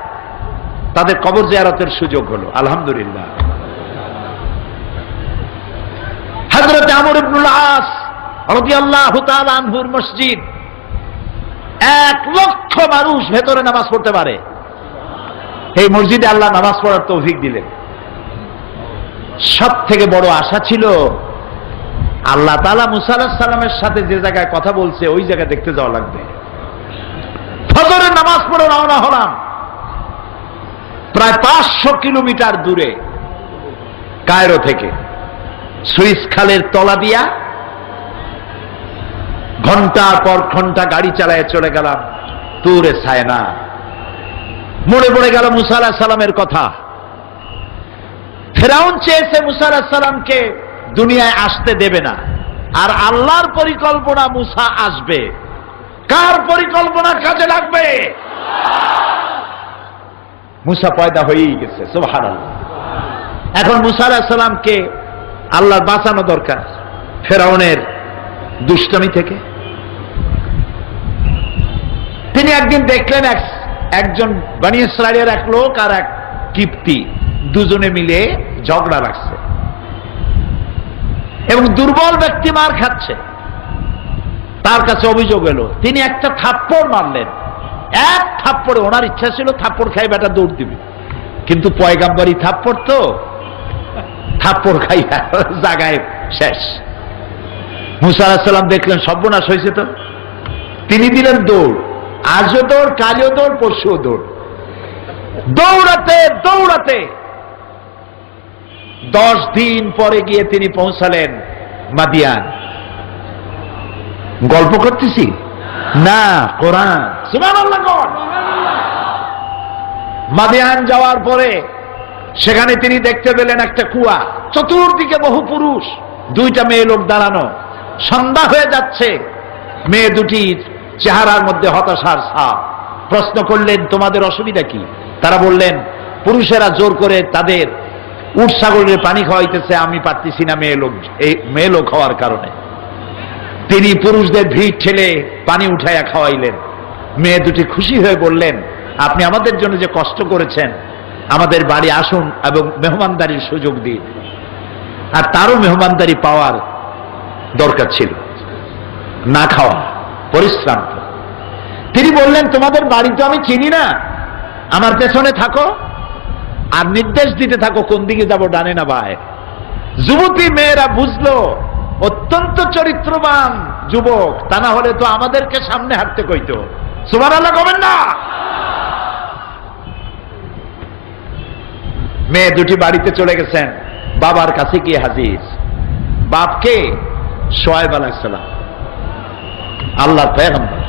তাদের কবর জিয়ারতের সুযোগ হলো, আলহামদুলিল্লাহ। হযরত আমর ইবনুল আস রাদিয়াল্লাহু তাআলা আনহুর মসজিদ, 1 লক্ষ মানুষ ভেতরে নামাজ পড়তে পারে। এই মসজিদে আল্লাহ নামাজ পড়ার তৌফিক দিলেন। সব থেকে বড় আশা ছিল, আল্লাহ তাআলা মুসা আলাইহিস সালামের সাথে যে জায়গায় কথা বলছে ওই জায়গা দেখতে যাওয়া লাগবে। ফজরের নামাজ পড়ে রওনা হলাম। প্রায় 500 কিলোমিটার দূরে কায়রো থেকে সুইস খালের তলা দিয়া ঘন্টার পর ঘন্টা গাড়ি চালায় চলে গেলাম তুরে সায়না। মনে পড়ে গেল মুসা আলাইহিস সালামের কথা। ফিরআউন চেয়েছে মুসা আলাইহিস সালামকে দুনিয়ায় আসতে দেবে না, আর আল্লাহর পরিকল্পনা মুসা আসবে। কার পরিকল্পনা কাজে লাগবে? মুসা পয়দা হয়েই গেছে, সুবহানাল্লাহ। এখন মুসা আলাইহিস সালামকে আল্লাহর বাঁচানো দরকার ফিরআউনের দুষ্টমি থেকে। তিনি একদিন দেখলেন একজন বনি ইসরাইলের এক লোক আর এক কিপ্তি দুজনে মিলে ঝগড়া লাগছে এবং দুর্বল ব্যক্তি মার খাচ্ছে। তার কাছে অভিযোগ এলো, তিনি একটা থাপ্পড় মারলেন। 1 থাপ্পড়ে, ওনার ইচ্ছা ছিল থাপ্পড় খাই বেটা দৌড় দিবে, কিন্তু পয়গাম্বরী থাপ্পড় তো, থাপ্পড় খাই জায়গায় শেষ। মুসা আলাইহিস সালাম দেখলেন সর্বনাশ হয়েছে তো, তিনি দিলেন দৌড়। আজও দৌড়, কালও দৌড়, পরশুও দৌড়। দৌড়াতে দৌড়াতে 10 দিন পরে গিয়ে তিনি পৌঁছালেন মাদিয়ান। গল্প করতেছি না, কোরআন। সুবহানাল্লাহ। মাদিয়ান যাওয়ার পরে সেখানে তিনি দেখতে পেলেন একটা কুয়া, চতুর্দিকে বহু পুরুষ, 2টা মেয়ে লোক দাঁড়ানো। সন্ধ্যা হয়ে যাচ্ছে, মেয়ে দুটির চেহারার মধ্যে হতাশার ছাপ। প্রশ্ন করলেন, তোমাদের অসুবিধা কি? তারা বললেন, পুরুষেরা জোর করে তাদের উট ছাগলের পানি খাওয়াইতেছে, আমি পারতেছি না মেয়ে লোক হওয়ার কারণে। তিনি পুরুষদের ভিড় ঠেলে পানি উঠাইয়া খাওয়াইলেন। মেয়ে দুটি খুশি হয়ে বললেন, আপনি আমাদের জন্য যে কষ্ট করেছেন, আমাদের বাড়ি আসুন এবং মেহমানদারির সুযোগ দিন। আর তারও মেহমানদারি পাওয়ার দরকার ছিল, না খাওয়া, পরিশ্রান্ত। তিনি বললেন, তোমাদের বাড়ি তো আমি চিনি না, আমার পেছনে থাকো আর নির্দেশ দিতে থাকো কোন দিকে যাব, ডানে না বাঁয়ে। যুবতী মেয়েরা বুঝলো অত্যন্ত চরিত্রবান যুবক, তা না হলে তো আমাদেরকে সামনে হাঁটতে কইতো। সুবহানাল্লাহ কবেন না? মেয়ে দুটি বাড়িতে চলে গেছেন, বাবার কাছে গিয়ে হাজির। বাপকে শোয়েব আলাইহিস সালাম, আল্লাহর পয়গম্বর।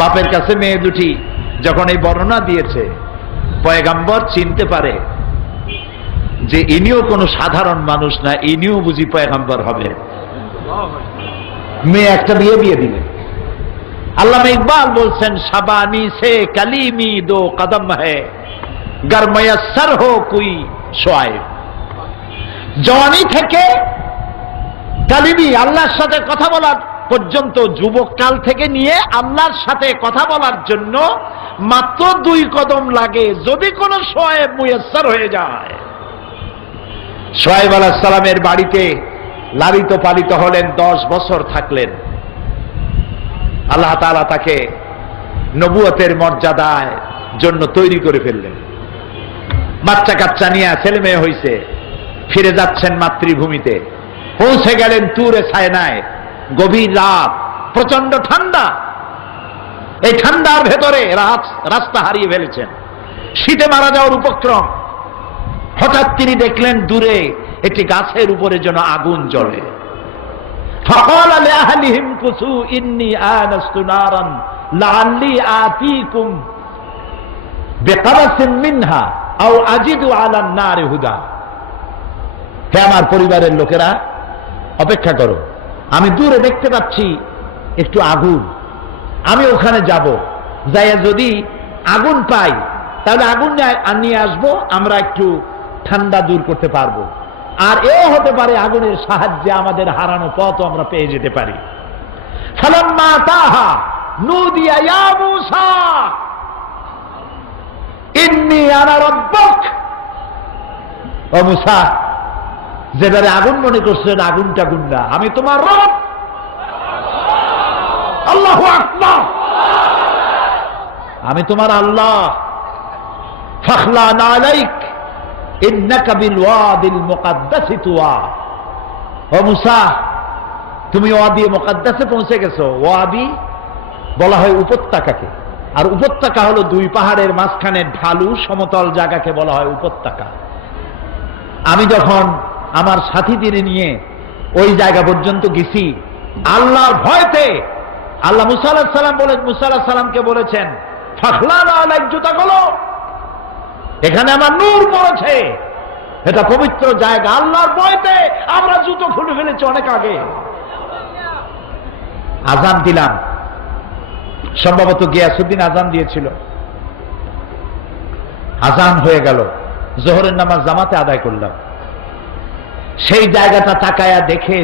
বাপের কাছে মেয়ে দুটি যখন এই বর্ণনা দিয়েছে, পয়গম্বর চিনতে পারে যে ইনিও কোনো সাধারণ মানুষ না, ইনিও বুঝি পয়গম্বর হবে। মেয়ে একটা বিয়ে দিলেন। আল্লামা ইকবাল বলছেন, শাবানি সে কালিমি দো কদম হ্যায় গর ময়সর হো কোই শোয়েব। জওয়ানি থেকে কালিমি, আল্লাহর সাথে কথা বলার পর্যন্ত, যুবক কাল থেকে নিয়ে আল্লাহর সাথে কথা বলার জন্য মাত্র 2 কদম লাগে, যদি কোনো শোয়েব মুয়াসসার হয়ে যায়। শোয়েব আলাইহিস সালামের বাড়িতে লালিত পালিত হলেন, 10 বছর থাকলেন। আল্লাহ তাআলা তাকে নবুয়তের মর্যাদার জন্য তৈরি করে ফেললেন। বাচ্চা কাচ্চা নিয়ে ছেলে মেয়ে হইছে, ফিরে যাচ্ছেন মাতৃভূমিতে। পৌঁছে গেলেন তুরে সায়নায়। গভীর রাত, প্রচন্ড ঠান্ডা। এই ঠান্ডার ভেতরে রাস্তা হারিয়ে ফেলেছেন, শীতে মারা যাওয়ার উপক্রম। হঠাৎ তিনি দেখলেন দূরে একটি গাছের উপরে যেন আগুন জ্বলে। ফাকালা লিআহলিহিম কুসু ইন্নী আনাস্তু নারান লাআল্লি আতীকুম বিকাবাসিন মিনহা আও আজিদু আলান নারি হুদা। হে আমার পরিবারের লোকেরা, অপেক্ষা করো, আমি দূরে দেখতে পাচ্ছি একটু আগুন, আমি ওখানে যাব, যাইয়া যদি আগুন পাই তাহলে আগুন নিয়ে আসবো, আমরা একটু ঠান্ডা দূর করতে পারবো। আর এও হতে পারে আগুনের সাহায্যে আমাদের হারানো পথ আমরা পেয়ে যেতে পারি। ফালাম্মা তাহা নুদিয়া ইয়া মূসা ইন্নী আনা রাব্বুক। ও মূসা, যেবারে আগুন মনে করছেন, আগুনটা গুন্ডা, আমি তোমার রব। আল্লাহু আকবার, আমি তোমার আল্লাহ। ফাখলা আলাইক ইন্নাকা বিল ওয়াদিল মুকাদ্দাসি তুয়া। ও মূসা, তুমি ওয়াদি মুকাদ্দাসে পৌঁছে গেছো। ওয়াদি বলা হয় উপত্যকাকে, আর উপত্যকা হলো 2 পাহাড়ের মাঝখানে ঢালু সমতল জায়গাকে বলা হয় উপত্যকা। আমি যখন আমার সাথীদের নিয়ে ওই জায়গা পর্যন্ত গেছি, আল্লাহর ভয়তে আল্লাহ মূসা আলাইহিস সালাম মূসা আলাইহিস সালামকে বলেছেন, ফাখলানা আলাইক, জুতা খোলো, এখানে আমার নূর পড়েছে, এটা পবিত্র জায়গা। আল্লাহর ভয়তে আমরা জুতো খুলে ফেলেছি অনেক আগে। আজান দিলাম, সম্ভবত গিয়াসউদ্দিন আজান দিয়েছিল। আজান হয়ে গেল, জোহরের নামাজ জামাতে আদায় করলাম। সেই জায়গাটা তাকায়া দেখে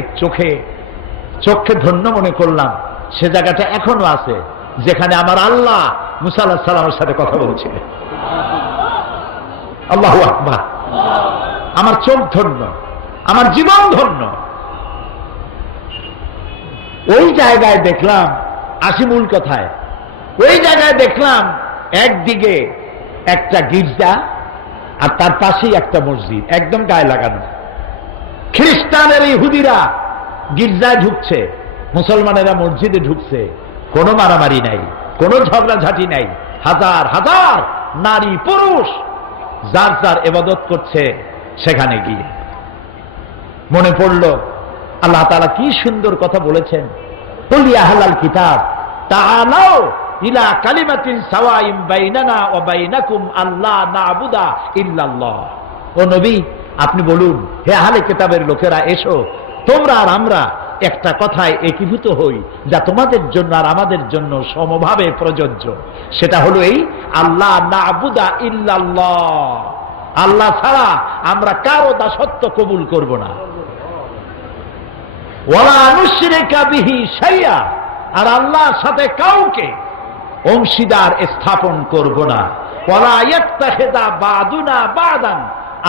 চোখে ধন্য মনে করলাম, সে জায়গাটা এখনো আছে যেখানে আমার আল্লাহ মূসা আলাইহিস সালামের সাথে কথা বলছিলেন। আল্লাহু আকবার, আমার চোখ ধন্য, আমার জীবন ধন্য। ওই জায়গায় দেখলাম, আসি মূল কথায়, ওই জায়গায় দেখলাম একদিকে একটা গির্জা আর তার পাশেই একটা মসজিদ, একদম গায়ে লাগানো। খ্রিস্টানের ইহুদিরা গির্জায় ঢুকছে, মুসলমানেরা মসজিদে ঢুকছে। কোনো মারামারি নাই, কোনো ঝগড়াঝাটি নাই। হাজার হাজার নারী পুরুষ যার যার ইবাদত করছে সেখানে গিয়ে। মনে পড়ল আল্লাহ তাআলা কি সুন্দর কথা বলেছেন, কুল ইয়া আহলাল কিতাব তাআলাউ ইলা কালিমাতিন সাওয়াইন বাইনানা ওয়া বাইনাকুম আল্লা না'বুদা ইল্লাল্লাহ। ও নবী, আপনি বলুন, হে আহলে কিতাবের লোকেরা, এসো, তোমরা আর আমরা একটা কথায় একীভূত হই, যা তোমাদের জন্য আর আমাদের জন্য সমভাবে প্রযোজ্য। সেটা হলো এই, আল্লাহ না'বুদা ইল্লাল্লাহ, আল্লাহ ছাড়া আমরা কারো দাসত্ব কবুল করব না। ওয়ালা নুশরিকা বিহি শাইআ, আর আল্লাহর সাথে কাউকে অংশীদার স্থাপন করব না। ওয়ালা ইয়াত্তাখিযা বা'দুনা বা'দান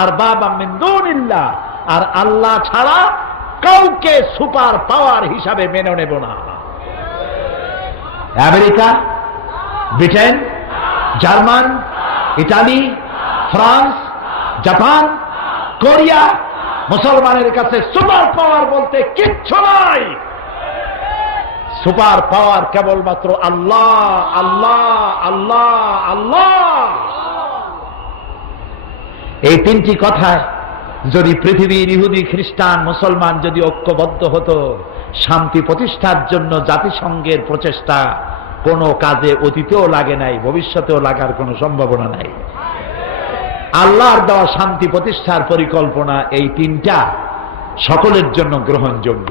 আরবাবাম মিন দুনিল্লাহ, আর আল্লাহ ছাড়া কাউকে সুপার পাওয়ার হিসাবে মেনে নেব না। America, Britain, German, Italy, France, Japan, Korea, মুসলমানের কাছে সুপার পাওয়ার বলতে কিচ্ছু নাই। সুপার পাওয়ার কেবলমাত্র আল্লাহ, আল্লাহ, আল্লাহ, আল্লাহ। এই তিনটি কথায় যদি পৃথিবীর ইহুদি, খ্রিস্টান, মুসলমান যদি ঐক্যবদ্ধ হতো, শান্তি প্রতিষ্ঠার জন্য জাতিসংঘের প্রচেষ্টা কোনো কাজে অতীতেও লাগে নাই, ভবিষ্যতেও লাগার কোনো সম্ভাবনা নাই। আল্লাহর দেওয়া শান্তি প্রতিষ্ঠার পরিকল্পনা এই তিনটা সকলের জন্য গ্রহণযোগ্য।